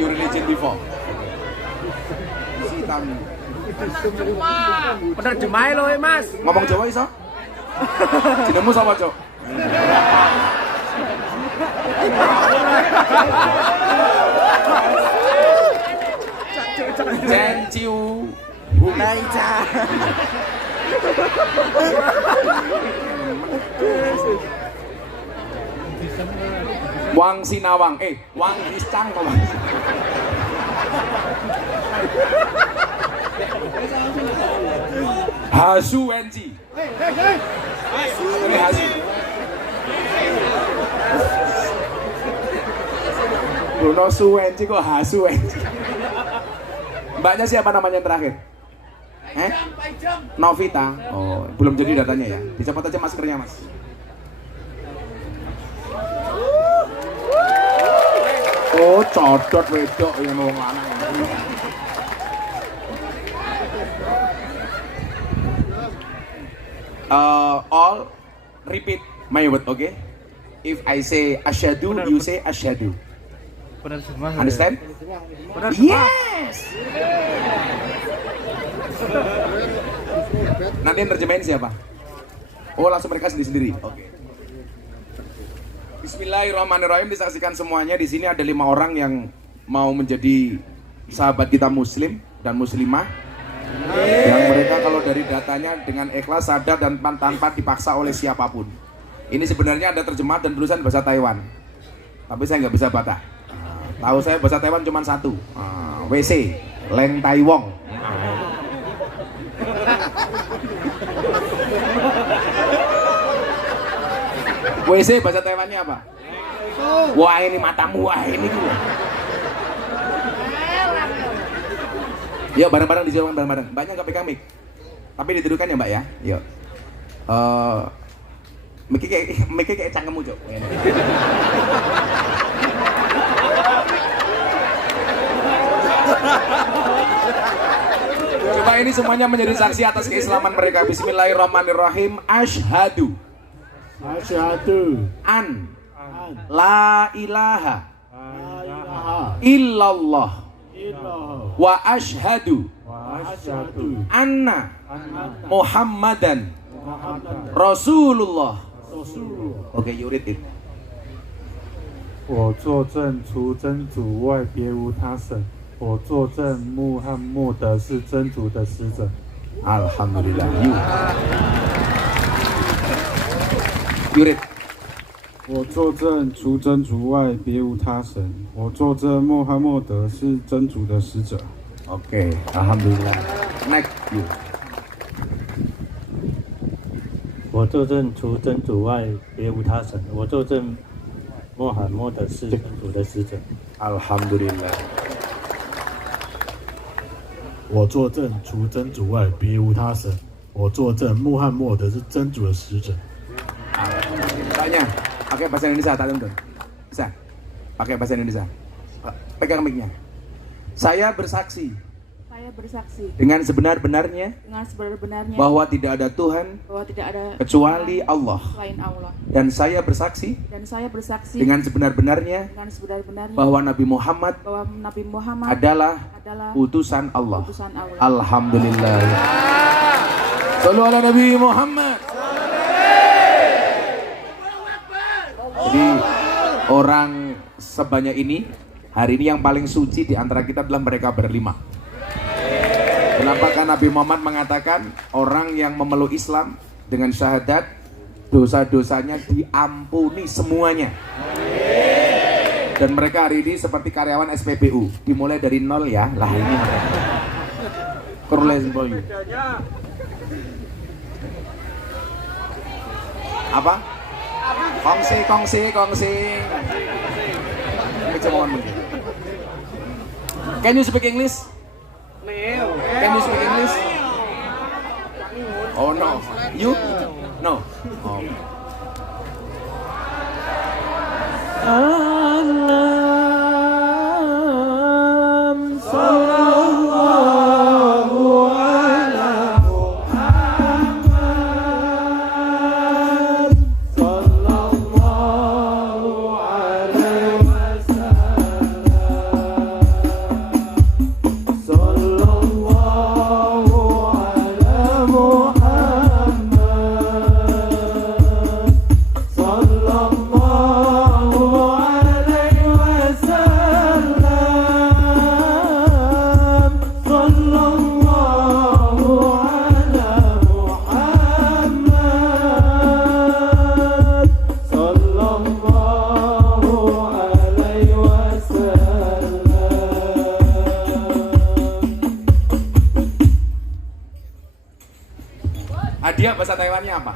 Your religion before. Sitian Yu. Penerjemah lo, Mas. Ngomong Jawa iso? Jenengmu sapa, Cok? Chen Chiu Hunaicha. Wang Sinawang, Wang Iscang kok. Hasu Wenji. Ini Hasu. Bruno Suwenji kok Hasu Wenji. Mbaknya siapa namanya yang terakhir? Novita. Oh, belum jadi datanya ya. Dicopot aja maskernya, Mas. Oh, codot wedok yang mau lanang. All repeat my word, okay? If I say asyhadu, you say asyhadu. Understand? Yes. Nanti yang terjemahin siapa? Oh, langsung mereka sendiri. Oke. Bismillahirrahmanirrahim. Disaksikan semuanya. Di sini ada 5 orang yang mau menjadi sahabat kita Muslim dan Muslimah. Yang mereka kalau dari datanya dengan ikhlas, sadar dan tanpa dipaksa oleh siapapun. Ini sebenarnya ada terjemah dan tulisan bahasa Taiwan, tapi saya nggak bisa baca. Tahu saya bahasa Taiwan cuma satu, WC, Leng Tai Wong. WC bahasa Taiwannya apa? Wah ini matamu, wah ini gila. Yuk bareng-bareng dijawab bareng-bareng. Mbaknya nggak pegang mic, tapi ditidukan ya mbak ya. Yuk. Mic kayak cangkemmu Cok. Coba ini semuanya menjadi saksi atas keislaman mereka. Bismillahirrahmanirrahim. Asyhadu an la ilaha illallah wa asyhadu anna Muhammadan Rasulullah. Oke, you read it. 我作证，除真主外，别无他神。我作证，穆罕默德是真主的使者。 Alhamdulillah. You read. 我作证，除真主外，别无他神。我作证，穆罕默德是真主的使者。 Oke, alhamdulillah. Next you. 我作证，除真主外，别无他神。我作证，穆罕默德是真主的使者。 Alhamdulillah. 我作证，除真主外，别无他神。我作证，穆罕默德是真主的使者。 Tanya, pakai bahasa Indonesia, tak tuntun. Bisa? Pakai bahasa Indonesia. Pegang mic-nya. Saya bersaksi dengan sebenar-benarnya bahwa tidak ada Tuhan kecuali Allah. Dan saya bersaksi dengan sebenar-benarnya bahwa Nabi Muhammad adalah utusan Allah. Alhamdulillah. Sallu ala Nabi Muhammad. Jadi orang sebanyak ini hari ini yang paling suci di antara kita adalah mereka berlima. Kenapa? Karena Nabi Muhammad mengatakan orang yang memeluk Islam dengan syahadat, dosa-dosanya diampuni semuanya. Dan mereka hari ini seperti karyawan SPBU, dimulai dari nol ya. Lah ini apa? Kongsi. Can you speak English? Can you speak English? Oh no. You? No. Oh. Hadiah bahasa Taiwannya apa?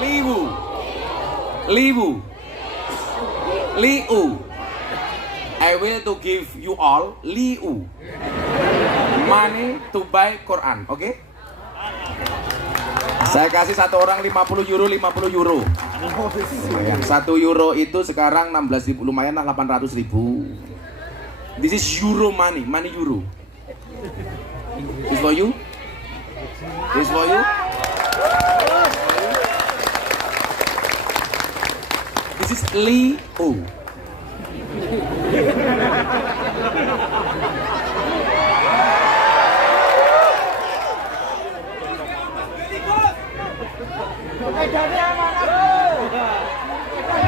Liu. I will to give you all liu. Money to buy Quran, oke? Okay? Saya kasih satu orang 50 euro. Yang 1 euro itu sekarang 16.000, lumayan lah 800.000. This is euro money euro. This for you? This for you? This is Liu.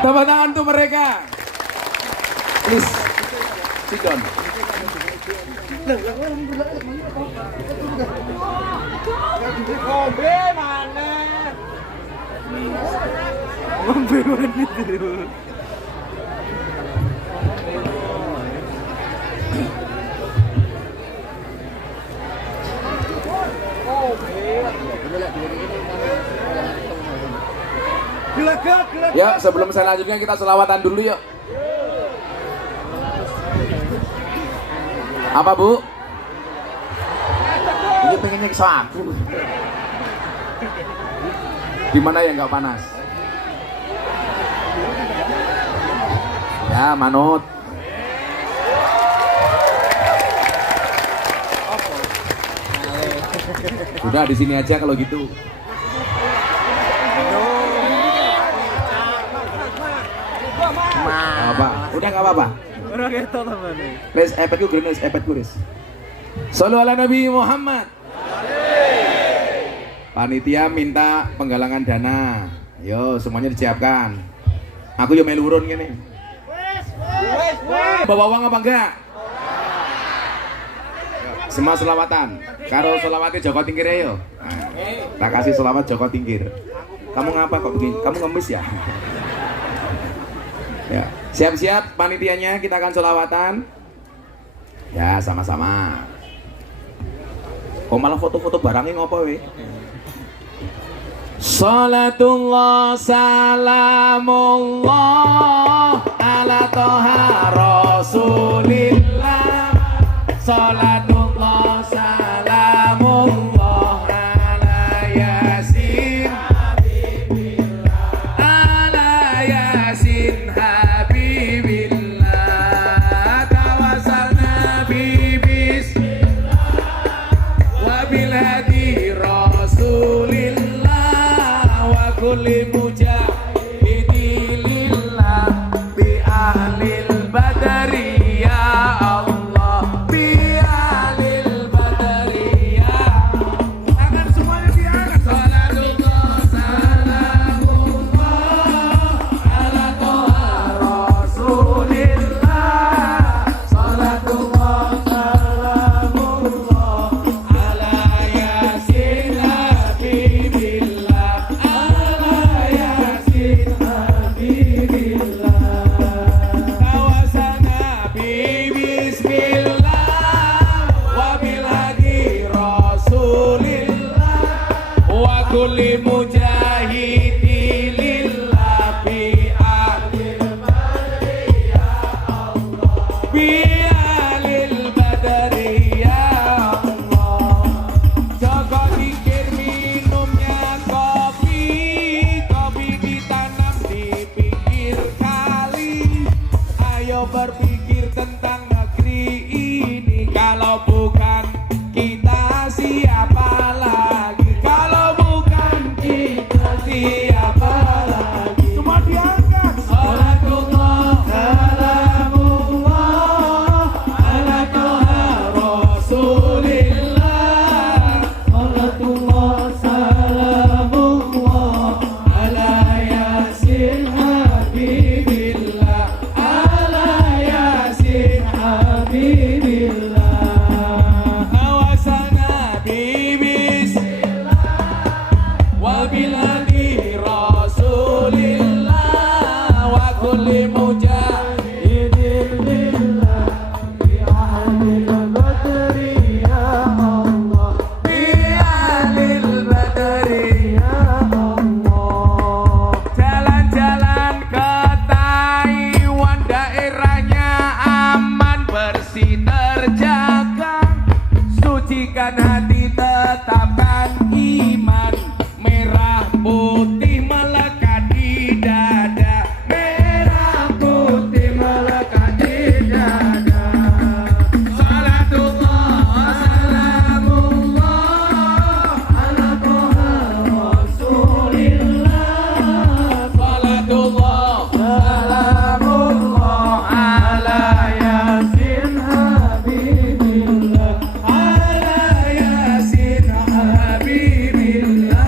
Tepuk tangan untuk mereka. Please, sit down. Ngombe mana? Ngombe mana itu? Ya, sebelum selanjutnya kita selawatan dulu yuk. Apa Bu? Ini pengen nyiksa aku. Gimana ya nggak panas? Ya, manut. Sudah di sini aja kalau gitu. Apa? Udah nggak apa-apa. Ora ketok teman. Wes iPadku green, wes iPadku wes. Shallu ala Nabi Muhammad. Panitia minta penggalangan dana. Yo, semuanya disiapkan. Aku yo melu urun gini. Bawa uang apa enggak? Semua selawatan. Karo selawatnya Joko Tingkir yo. Tak kasih selawat Joko Tingkir. Kamu ngapa kok begini? Kamu ngemis ya? Ya, siap-siap panitianya, kita akan selawatan. Ya, sama-sama. Kok malah foto-foto barangnya ngopo we? Salatullah salamullah ala toha rasulillah. Salatullah salamullah ala yasin habibillah. Ala yasin habibillah. Tawasalna bi bismillah wa bil hadi rasulillah. Kulli mujahidi lillah bi ahlil badari ya Allah, bi ahlil badari ya Allah. Tangan semuanya diangkat. Salatullah salamullah ala toha rasulillah. Salatullah salamullah ala yasin habibillah. Kulli mujahidi lillah bi ahlil badri ya Allah, bi ahlil badri ya Allah. Joko Tingkir minumnya kopi, kopi ditanam di pinggir kali. Ayo berpikir tentang negeri ini, kalau bukan kita siapa lagi? Siapa lagi? Cuma diangkat. Salatullah salamullah ala toha rasulillah. Salatullah salamullah ala yasin habibillah. Ala yasin habibillah. Awasana bibis wabil kulli mujahidin lillah bi ahlil badri ya Allah, bi ahlil badri ya Allah. Jalan-jalan ke Taiwan, daerahnya aman, bersih terjaga. Sucikan hati, tetapkan iman, merah putih melekat di dada. Habibillah.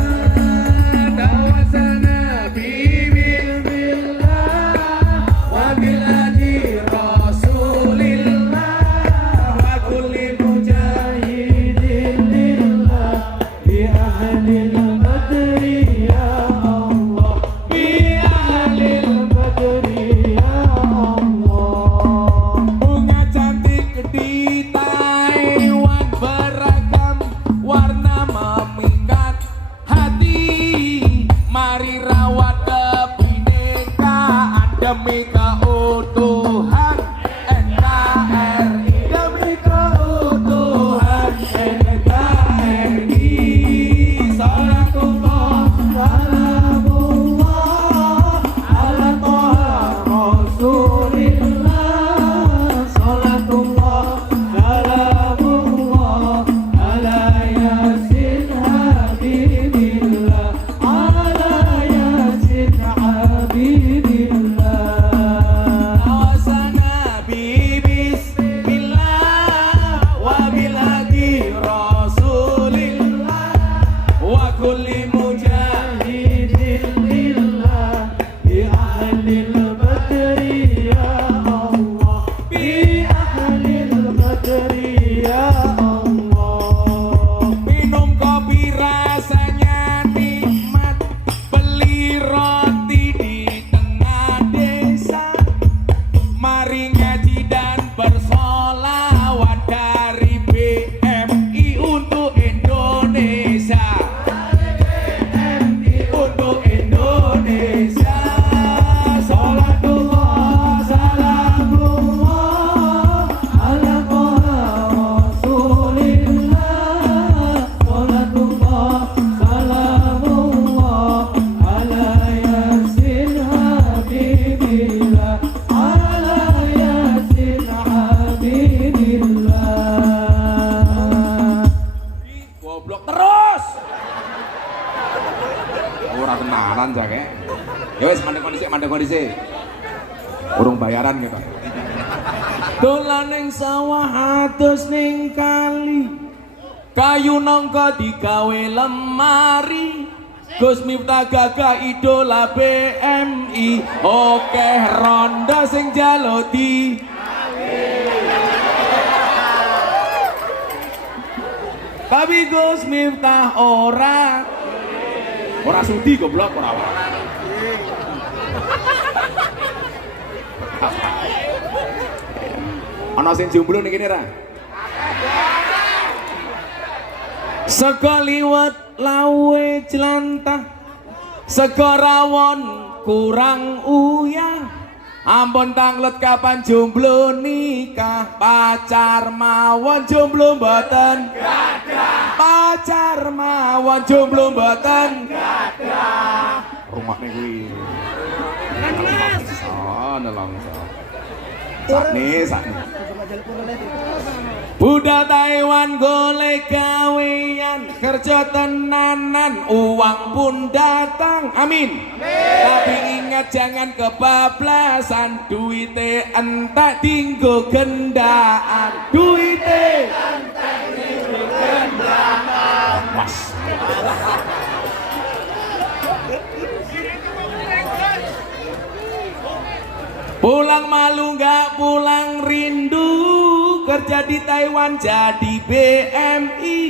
ahlil badri ya Allah, bi ahlil badri ya Allah. Bunga cantik di Taiwan beragam warna memikat hati. Mari rawat kebinekaan demi keutuhan NKRI, demi keutuhan NKRI. Salatullah salamullah ala Taha Rasulillah. Salatullah salamullah ala Yasin Habibillah, ala Yasin Habibillah. Awasana bismillah wa bilhadi rasulillah wa kulli Mujahidin lillah bi ahlil badri ya Allah, bi ahlil badri ya Allah. minum kopi rasanya nikmat, beli roti di tengah desa. Mari ngaji dan bersolawat dari BMI untuk Indonesia, untuk Indonesia. Salatullah salamullah ala Taha Rasulillah. Salatullah salamullah ala Yasin Habibillah, ala Yasin Habibillah. Goblok terus. Ora tenanan jake. Ya wis mandek kondisi. Urung bayaran gitu. Dolan ning sawah atus ning kali. Kayu nangka digawe lemari. Gus Miftah gagah idola BMI. Oke ronda sing jaloti. Tapi Gus Miftah ora sudi goblok ora. Ana sing jomblo ning kene ra? Sego liwet lawe jelantah, sego rawon kurang uyah. Ampun tanglet kapan jomblo nikah, pacar mawon jomblo mboten gadah. Pacar mawon jomblo mboten gadah. Rumakne kuwi. Nelongso. Sakne. Budal Taiwan golek gawean, kerja tenanan, uang pun datang, amin. Tapi ingat jangan kebablasan, duite entek dinggo gendaan, duite entek dinggo gendaan. Mas. Pulang malu nggak pulang rindu, kerja di Taiwan jadi BMI.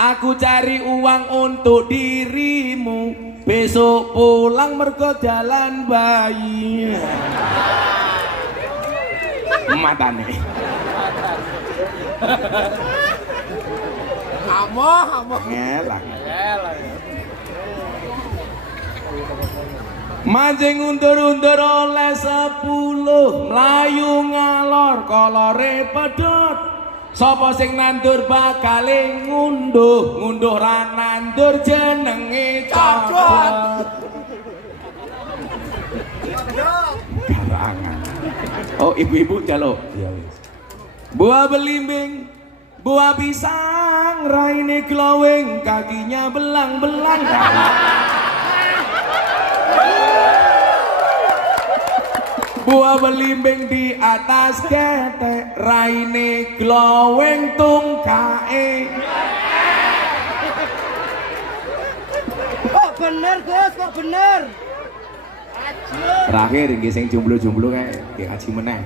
Aku cari uang untuk dirimu, besok pulang mergo jalan bayi. Matane. Amo. Ngelak. Mancing undur-undur oleh 10, mlayu ngalor kolore pedot. Sapa sing nandur bakale ngunduh ra nandur jenenge codot. Karangan. Oh, ibu-ibu jaluk. Ya wis. Buah belimbing, buah pisang, raine glowing, kakinya belang-belang. Buah belimbing di atas ketek, raine glowing tungkae. Kok bener Gus, kok bener. Terakhir nggih sing jomblo-jomblo kae nggih ngaji meneh.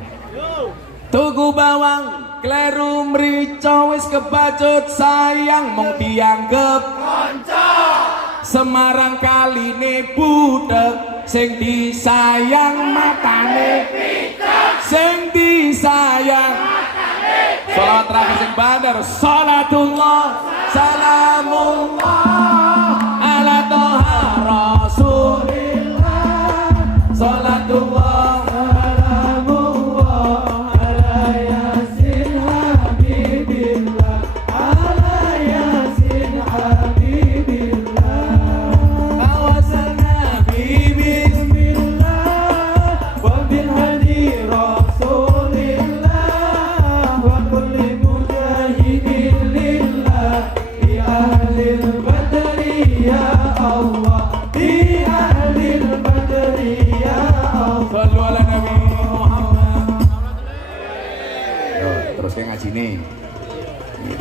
Tuku bawang, kleru mrica wis kebacut sayang mung dianggep kanca. Semarang kaline budhek sing disayang matane pitek. Sing disayang matane pitek. Sholawat terakhir sing bandar. Salatullah salamullah ala toha rasulillah. Salatullah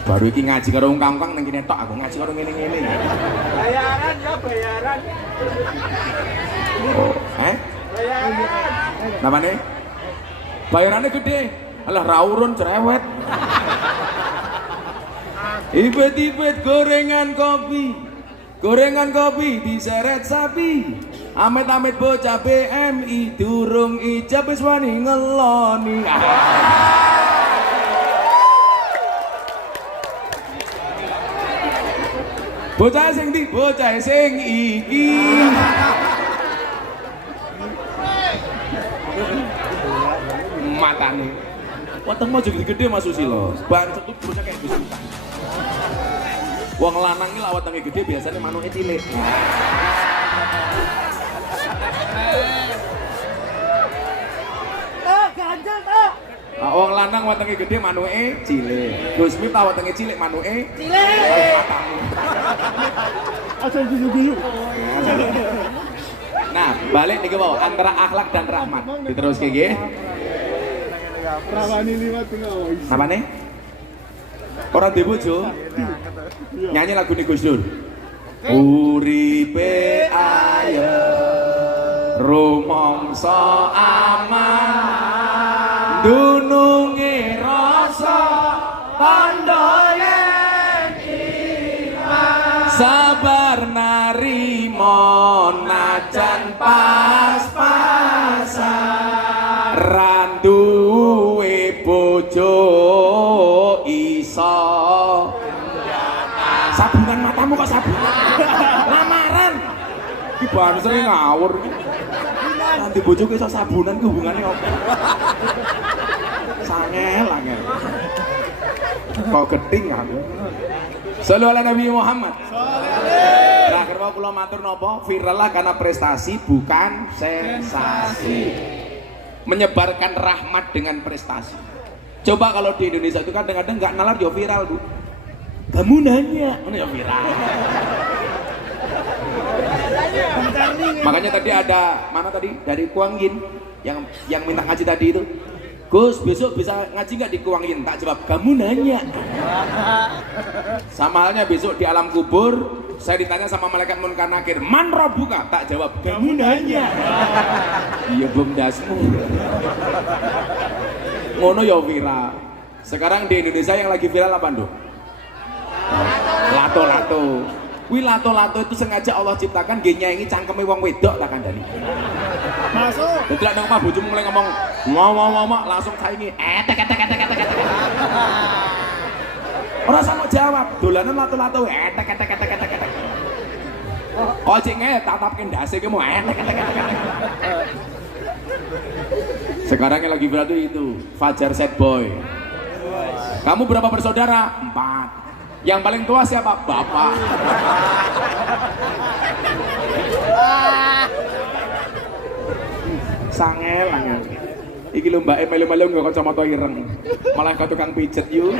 baru iki ngaji karo wong kangkang nang kene tok, aku ngaji karo ngene-ngene. Bayaran ya bayaran. Oh, bayaran. Namane? Bayarannya gede. Alah ra urun cerewet. Ibet-ibet gorengan kopi. Gorengan kopi diseret sapi. Amit-amit bocah BMI durung ijab wis wani ngeloni. Bocah sing ndi? Bocah sing iki. Matane. Wetengmu aja gede-gede Mas Susilo. Bancet tuh bocah kayak Gus Miftah. Wong lanang iki lak wetenge gede biasanya manuke cilik. Ganjel tak. Wong lanang wetenge gede manuke cilik. Gus Miftah wetenge cilik manuke cilik. Aja guyu-guyu. Nah, balik nih mau antara akhlak dan rahmat. Diterus kayak gini. Rawani liwat tengah. Apa nih? Orang di bojo nyanyi lagu nih Gus Dur. Uripe ayo rumangsa aman dununge rasa tandha yen iman sabar narimo najan pas-pasan randuwe bojo iso sabunan matamu kok sabunan lamaran iki bahan sering ngawur nanti bojo iso sabunan ku hubungane opo sangel angel kok geding aku sallallahu alaihi Nabi Muhammad terakhir mau kula matur napa viral lah karena prestasi bukan sensasi menyebarkan rahmat dengan prestasi. Coba kalau di Indonesia itu kadang-kadang nggak nalar ya viral bu. Kamu nanya, mana ya viral. Makanya tadi ada mana tadi dari Kuangin yang minta ngaji tadi itu. Gus besok bisa ngaji nggak di Kuangin? Tak jawab. Kamu nanya. Sama halnya besok di alam kubur. Saya ditanya sama malaikat munkar nakir, man rabbuka? Tak jawab. Kamu nanya. Iya belum dasmu. Ngono ya viral. Sekarang di Indonesia yang lagi viral apa Nduk? Lato-lato. Wih lato-lato itu sengaja Allah ciptakan ge nyaingi cangkeme wong wedok tak kandhani. Masuk. Dadi nek omah bojomu mulai ngomong ngomong langsung saingi etek. Ora sama jawab, dolanan lato-lato etek. Kok cek nge tatapke ndase ki mau etek. Sekarang yang lagi viral itu Fajar Sad Boy. Kamu berapa bersaudara? 4. Yang paling tua siapa? Bapak. Sangel. Iki lho mbake melu-melu nggo kacamata ireng. Malah ke tukang pijet yuk.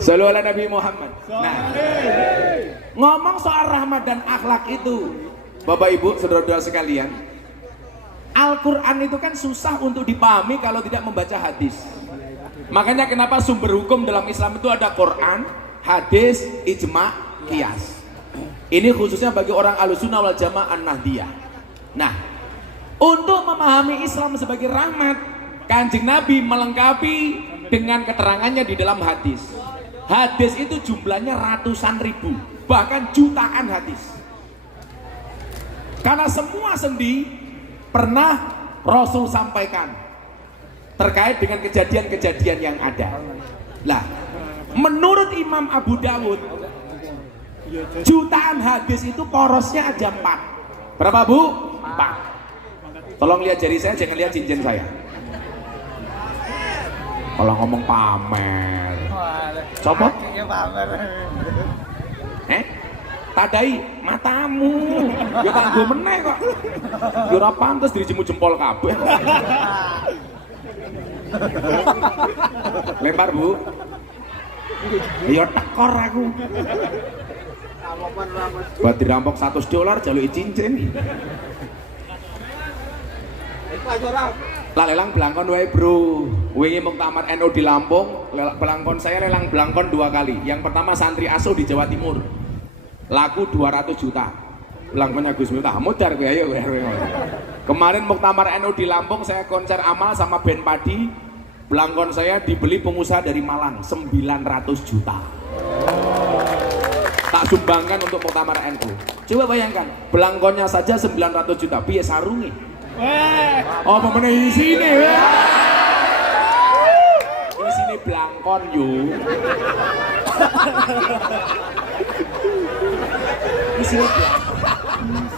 Sallallahu alaihi Nabi Muhammad. Nah, ngomong soal rahmat dan akhlak itu, Bapak Ibu, saudara-saudara sekalian, Al-Quran itu kan susah untuk dipahami kalau tidak membaca hadis. Makanya kenapa sumber hukum dalam Islam itu ada Quran, hadis, ijma, qiyas. Ini khususnya bagi orang Ahlussunnah wal Jamaah An-Nahdiyah. Nah, untuk memahami Islam sebagai rahmat, Kanjeng Nabi melengkapi dengan keterangannya di dalam hadis. Hadis itu jumlahnya ratusan ribu, bahkan jutaan hadis. Karena semua sendi pernah Rasul sampaikan terkait dengan kejadian-kejadian yang ada. Nah, menurut Imam Abu Dawud, jutaan hadis itu porosnya aja 4. Berapa Bu? 4. Tolong lihat jari saya, jangan lihat cincin saya. Kalau ngomong pamer, coba. Tadai matamu, ya kanggo meneh kok. Ya ora pantes dijemu jempol kabeh. Lempar Bu. Ya tekor aku. Buat dirampok $100 jaluki cincin. Lah lelang belangkon wae Bro. Wingi muktamar NU di Lampung, belangkon saya lelang belangkon 2 kali. Yang pertama santri asuh di Jawa Timur. Laku 200 juta. Belangkonnya Gus Miftah. Mudar kowe ayo kowe. Kemarin muktamar NU di Lampung saya konser amal sama band padi. Belangkon saya dibeli pengusaha dari Malang 900 juta. Tak sumbangkan untuk muktamar NU. Coba bayangkan, belangkonnya saja 900 juta. Piye sarungi? Oh, pemene isine. Isine belangkon yo. Isine belangkon.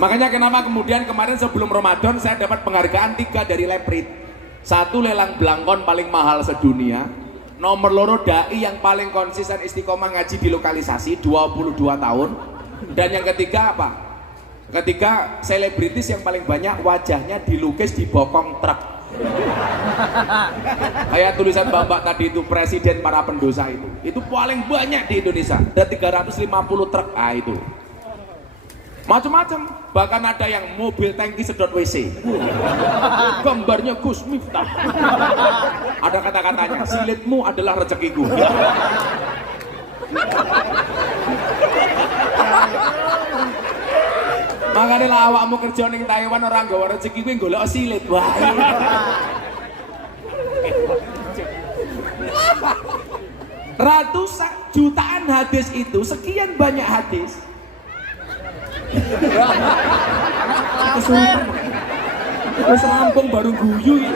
Makanya kenapa kemudian kemarin sebelum Ramadan saya dapat penghargaan 3 dari Leprit. 1 lelang belangkon paling mahal sedunia. Nomor 2 dai yang paling konsisten istiqomah ngaji di lokalisasi 22 tahun. Dan yang ketiga apa? Ketiga selebritis yang paling banyak wajahnya dilukis di bokong truk. Kayak tulisan Bapak tadi itu presiden para pendosa itu paling banyak di Indonesia. Ada 350 truk. Ah itu. Macam-macam, bahkan ada yang mobil tangki sedot WC. Gambarnya Gus Miftah. Ada kata-katanya, silitmu adalah rezekiku. Makanya lah awakmu kerja ning Taiwan orang gawa rezeki kuwi golek silit. Wah. Ratusan jutaan hadis itu, sekian banyak hadis. Wis rampung baru guyu iki.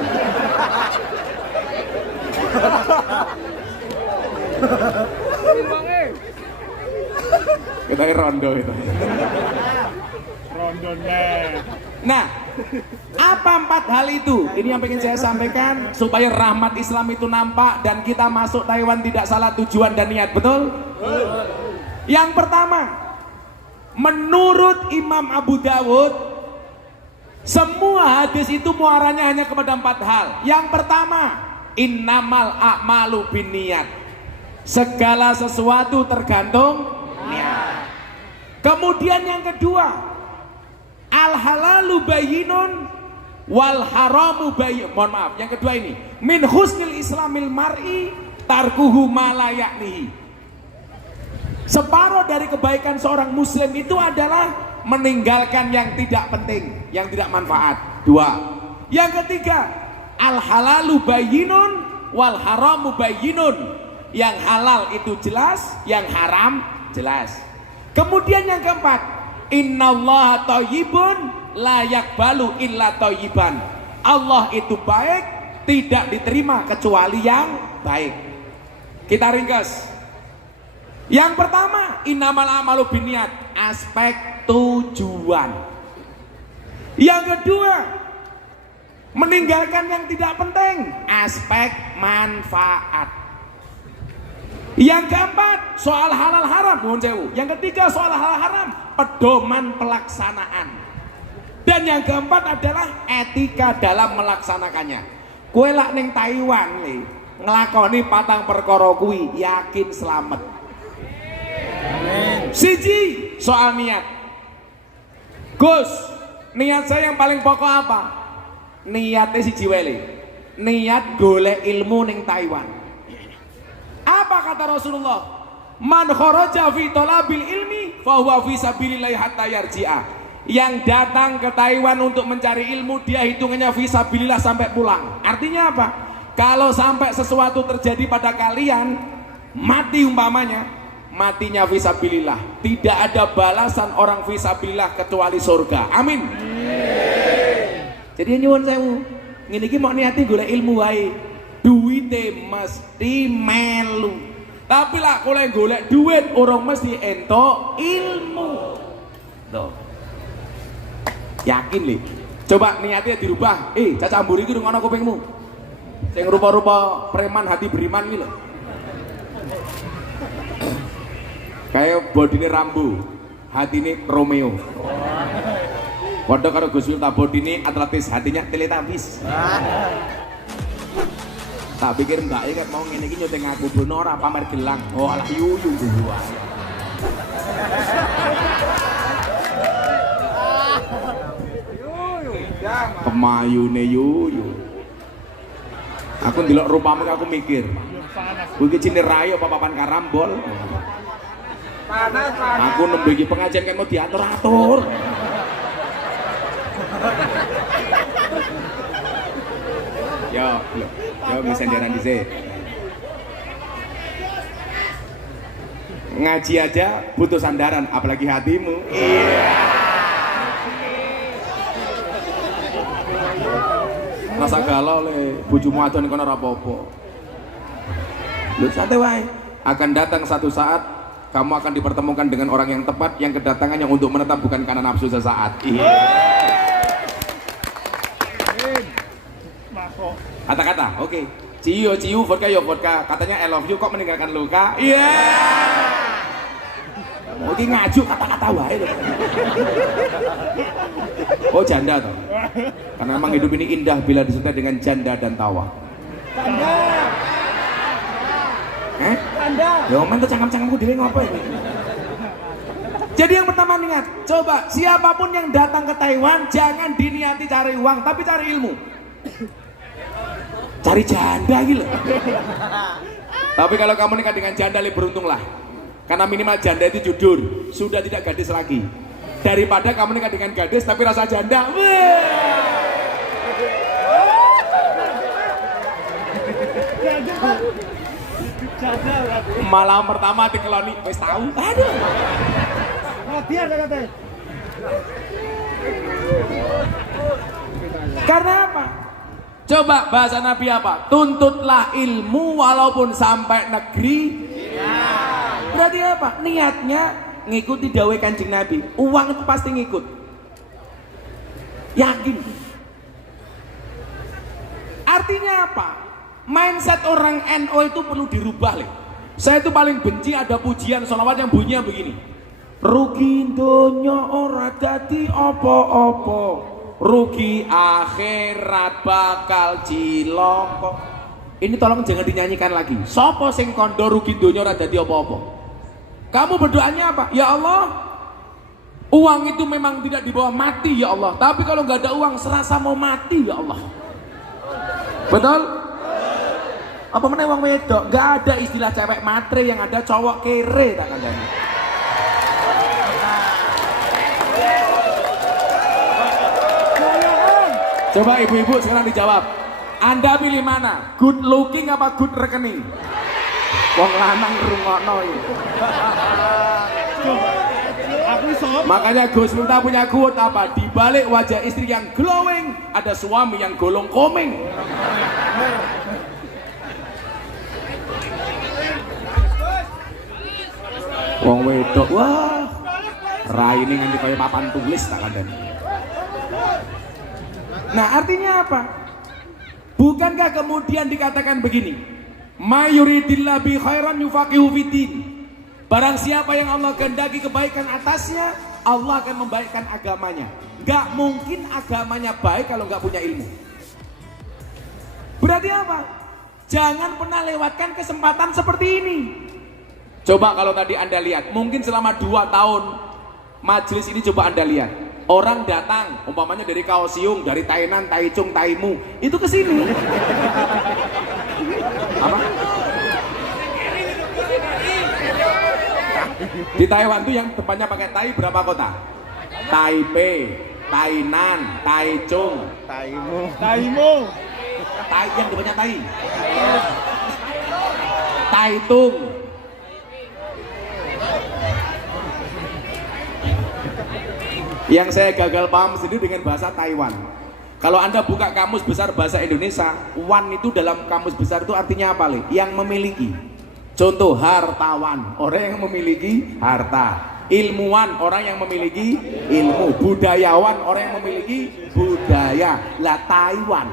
Kita rondo itu. Nah, apa 4 hal itu? Ini yang ingin saya sampaikan supaya rahmat Islam itu nampak dan kita masuk Taiwan tidak salah tujuan dan niat, betul? Yang pertama, menurut Imam Abu Dawud, semua hadis itu muaranya hanya kepada 4 hal. Yang pertama, innamal a'malu binniyat. Segala sesuatu tergantung niat. Kemudian yang kedua, al halalu bayyinun wal haramu bayyin. Mohon maaf, yang kedua ini, min husnil islamil mar'i tarkuhu ma la ya'nihi. Separuh dari kebaikan seorang muslim itu adalah meninggalkan yang tidak penting, yang tidak manfaat. 2. Yang ketiga, al halalu bayyinun wal haramu bayyinun. Yang halal itu jelas, yang haram jelas. Kemudian yang keempat, innallaha thayyibun la yaqbalu illa thayyiban. Allah itu baik, tidak diterima kecuali yang baik. Kita ringkas. Yang pertama, innamal a'malu binniyat, aspek tujuan. Yang kedua, meninggalkan yang tidak penting, aspek manfaat. Yang keempat, soal halal haram, mohon sewu. Yang ketiga, soal halal haram, pedoman pelaksanaan. Dan yang keempat adalah etika dalam melaksanakannya. Kowe lak ning Taiwan le, nglakoni 4 perkara kuwi yakin selamat. Siji, soal niat. Gus, niat saya yang paling pokok apa? Niatnya siji wae. Niat golek ilmu ning Taiwan. Apa kata Rasulullah? Man kharaja fi talabil ilmi fa huwa fi sabilillah hatta yarji'a. Yang datang ke Taiwan untuk mencari ilmu, dia hitungannya fi sabilillah sampai pulang. Artinya apa? Kalau sampai sesuatu terjadi pada kalian, mati umpamanya, matinya fi sabilillah. Tidak ada balasan orang fi sabilillah kecuali surga. Amin. Jadi nyuwun sewu, ngene iki mau niati golek ilmu wae. Duwite mesti melu. Tapi lah kalau golek duit orang mesti entuk ilmu. Tuh. Yakin li. Coba niatnya dirubah. Caca amburi iki ngono kupingmu. Sing rupa-rupa preman hati beriman iki lho. Kayak bodine Rambo, hatine Romeo. Padha karo Gus Miftah bodine atletis, hatinya Teletubbies. Tak pikir mbak kan mau ngene iki nyuting aku bono ora pamer gelang. Oh alah yuyu gua. Kemayune yuyu. Aku ndelok rupamu aku mikir. Kuwi iki cine rai apa papan karambol. Panas. Aku nembe iki pengajian kan mau diatur-atur. Yo misenderan dhisik. Ngaji aja butuh sandaran, apalagi hatimu. Iya. Rasa galau le, bojomu adon kono ora apa-apa. Lu santai wae. Akan datang satu saat kamu akan dipertemukan dengan orang yang tepat yang kedatangannya untuk menetap bukan karena nafsu sesaat. Iya. Kata-kata, oke. Ciu, vodka, vodka. Katanya I love you kok meninggalkan luka. Iya. Oke ngaju kata-kata wae lho. Oh janda toh. Karena memang hidup ini indah bila disertai dengan janda dan tawa. Janda. Janda. Ya men tuh cangkem-cangkemku dhewe ngopo iki. Jadi yang pertama ingat, coba siapapun yang datang ke Taiwan jangan diniati cari uang, tapi cari ilmu. Cari janda gitu. Tapi kalau kamu nikah dengan janda lebih beruntunglah. Karena minimal janda itu jujur, sudah tidak gadis lagi. Daripada kamu nikah dengan gadis tapi rasa janda. Malam pertama dikeloni, wis tahu. Aduh. Biar katanya. Karena apa? Coba bahasa Nabi apa? Tuntutlah ilmu walaupun sampai negeri. Berarti apa? Niatnya ngikuti dawuh Kanjeng Nabi. Uang itu pasti ngikut. Yakin. Artinya apa? Mindset orang NU itu perlu dirubah. Saya itu paling benci ada pujian sholawat yang bunyinya begini. Rugi donya ora dadi apa-apa. Rugi akhirat bakal cilaka. Ini tolong jangan dinyanyikan lagi. Sopo sing kondo rugi donya ora dadi apa-apa. Kamu berdoanya apa? Ya Allah, uang itu memang tidak dibawa mati ya Allah. Tapi kalau nggak ada uang serasa mau mati ya Allah. Betul? Apa meneh wong wedok? Nggak ada istilah cewek matre, yang ada cowok kere tak kandani. Coba ibu-ibu sekarang dijawab. Anda pilih mana? Good looking apa good rekening? Wong lanang rungokno iki. Makanya Gus Miftah punya quote apa? Di balik wajah istri yang glowing ada suami yang golong komeng. Wong wedok, wah. Raine nganti kaya papan tulis tak kandhani. Nah artinya apa? Bukankah kemudian dikatakan begini, mayuridillah bi khairan yufaqihu fiddin. Barang siapa yang Allah kehendaki kebaikan atasnya, Allah akan membaikkan agamanya. Gak mungkin agamanya baik kalau gak punya ilmu. Berarti apa? Jangan pernah lewatkan kesempatan seperti ini. Coba kalau tadi Anda lihat, mungkin selama 2 tahun majelis ini coba Anda lihat. Orang datang, umpamanya dari Kaohsiung, dari Tainan, Taichung, Taimu, itu ke sini. Apa? Di Taiwan tuh yang depannya pakai Tai berapa kota? Taipei, Tainan, Taichung, Taimu. Tai yang depannya Tai. Taitung. Yang saya gagal paham sendiri dengan bahasa Taiwan. Kalau Anda buka kamus besar bahasa Indonesia, wan itu dalam kamus besar itu artinya apa, Le? Yang memiliki. Contoh hartawan, orang yang memiliki harta. Ilmuwan, orang yang memiliki ilmu. Budayawan, orang yang memiliki budaya. Lah Taiwan,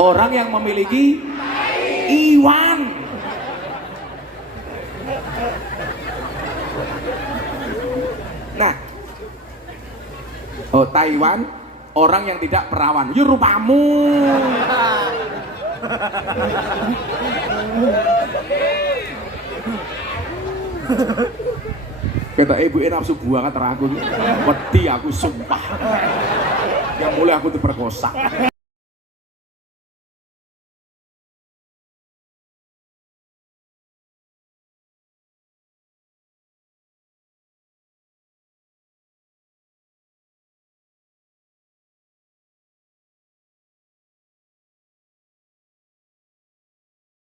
orang yang memiliki iwan. Nah, oh Taiwan, orang yang tidak perawan. Yo rupamu. Kata ibu nafsu buangan teraku. Wedi aku sumpah. Yang mulai aku diperkosa.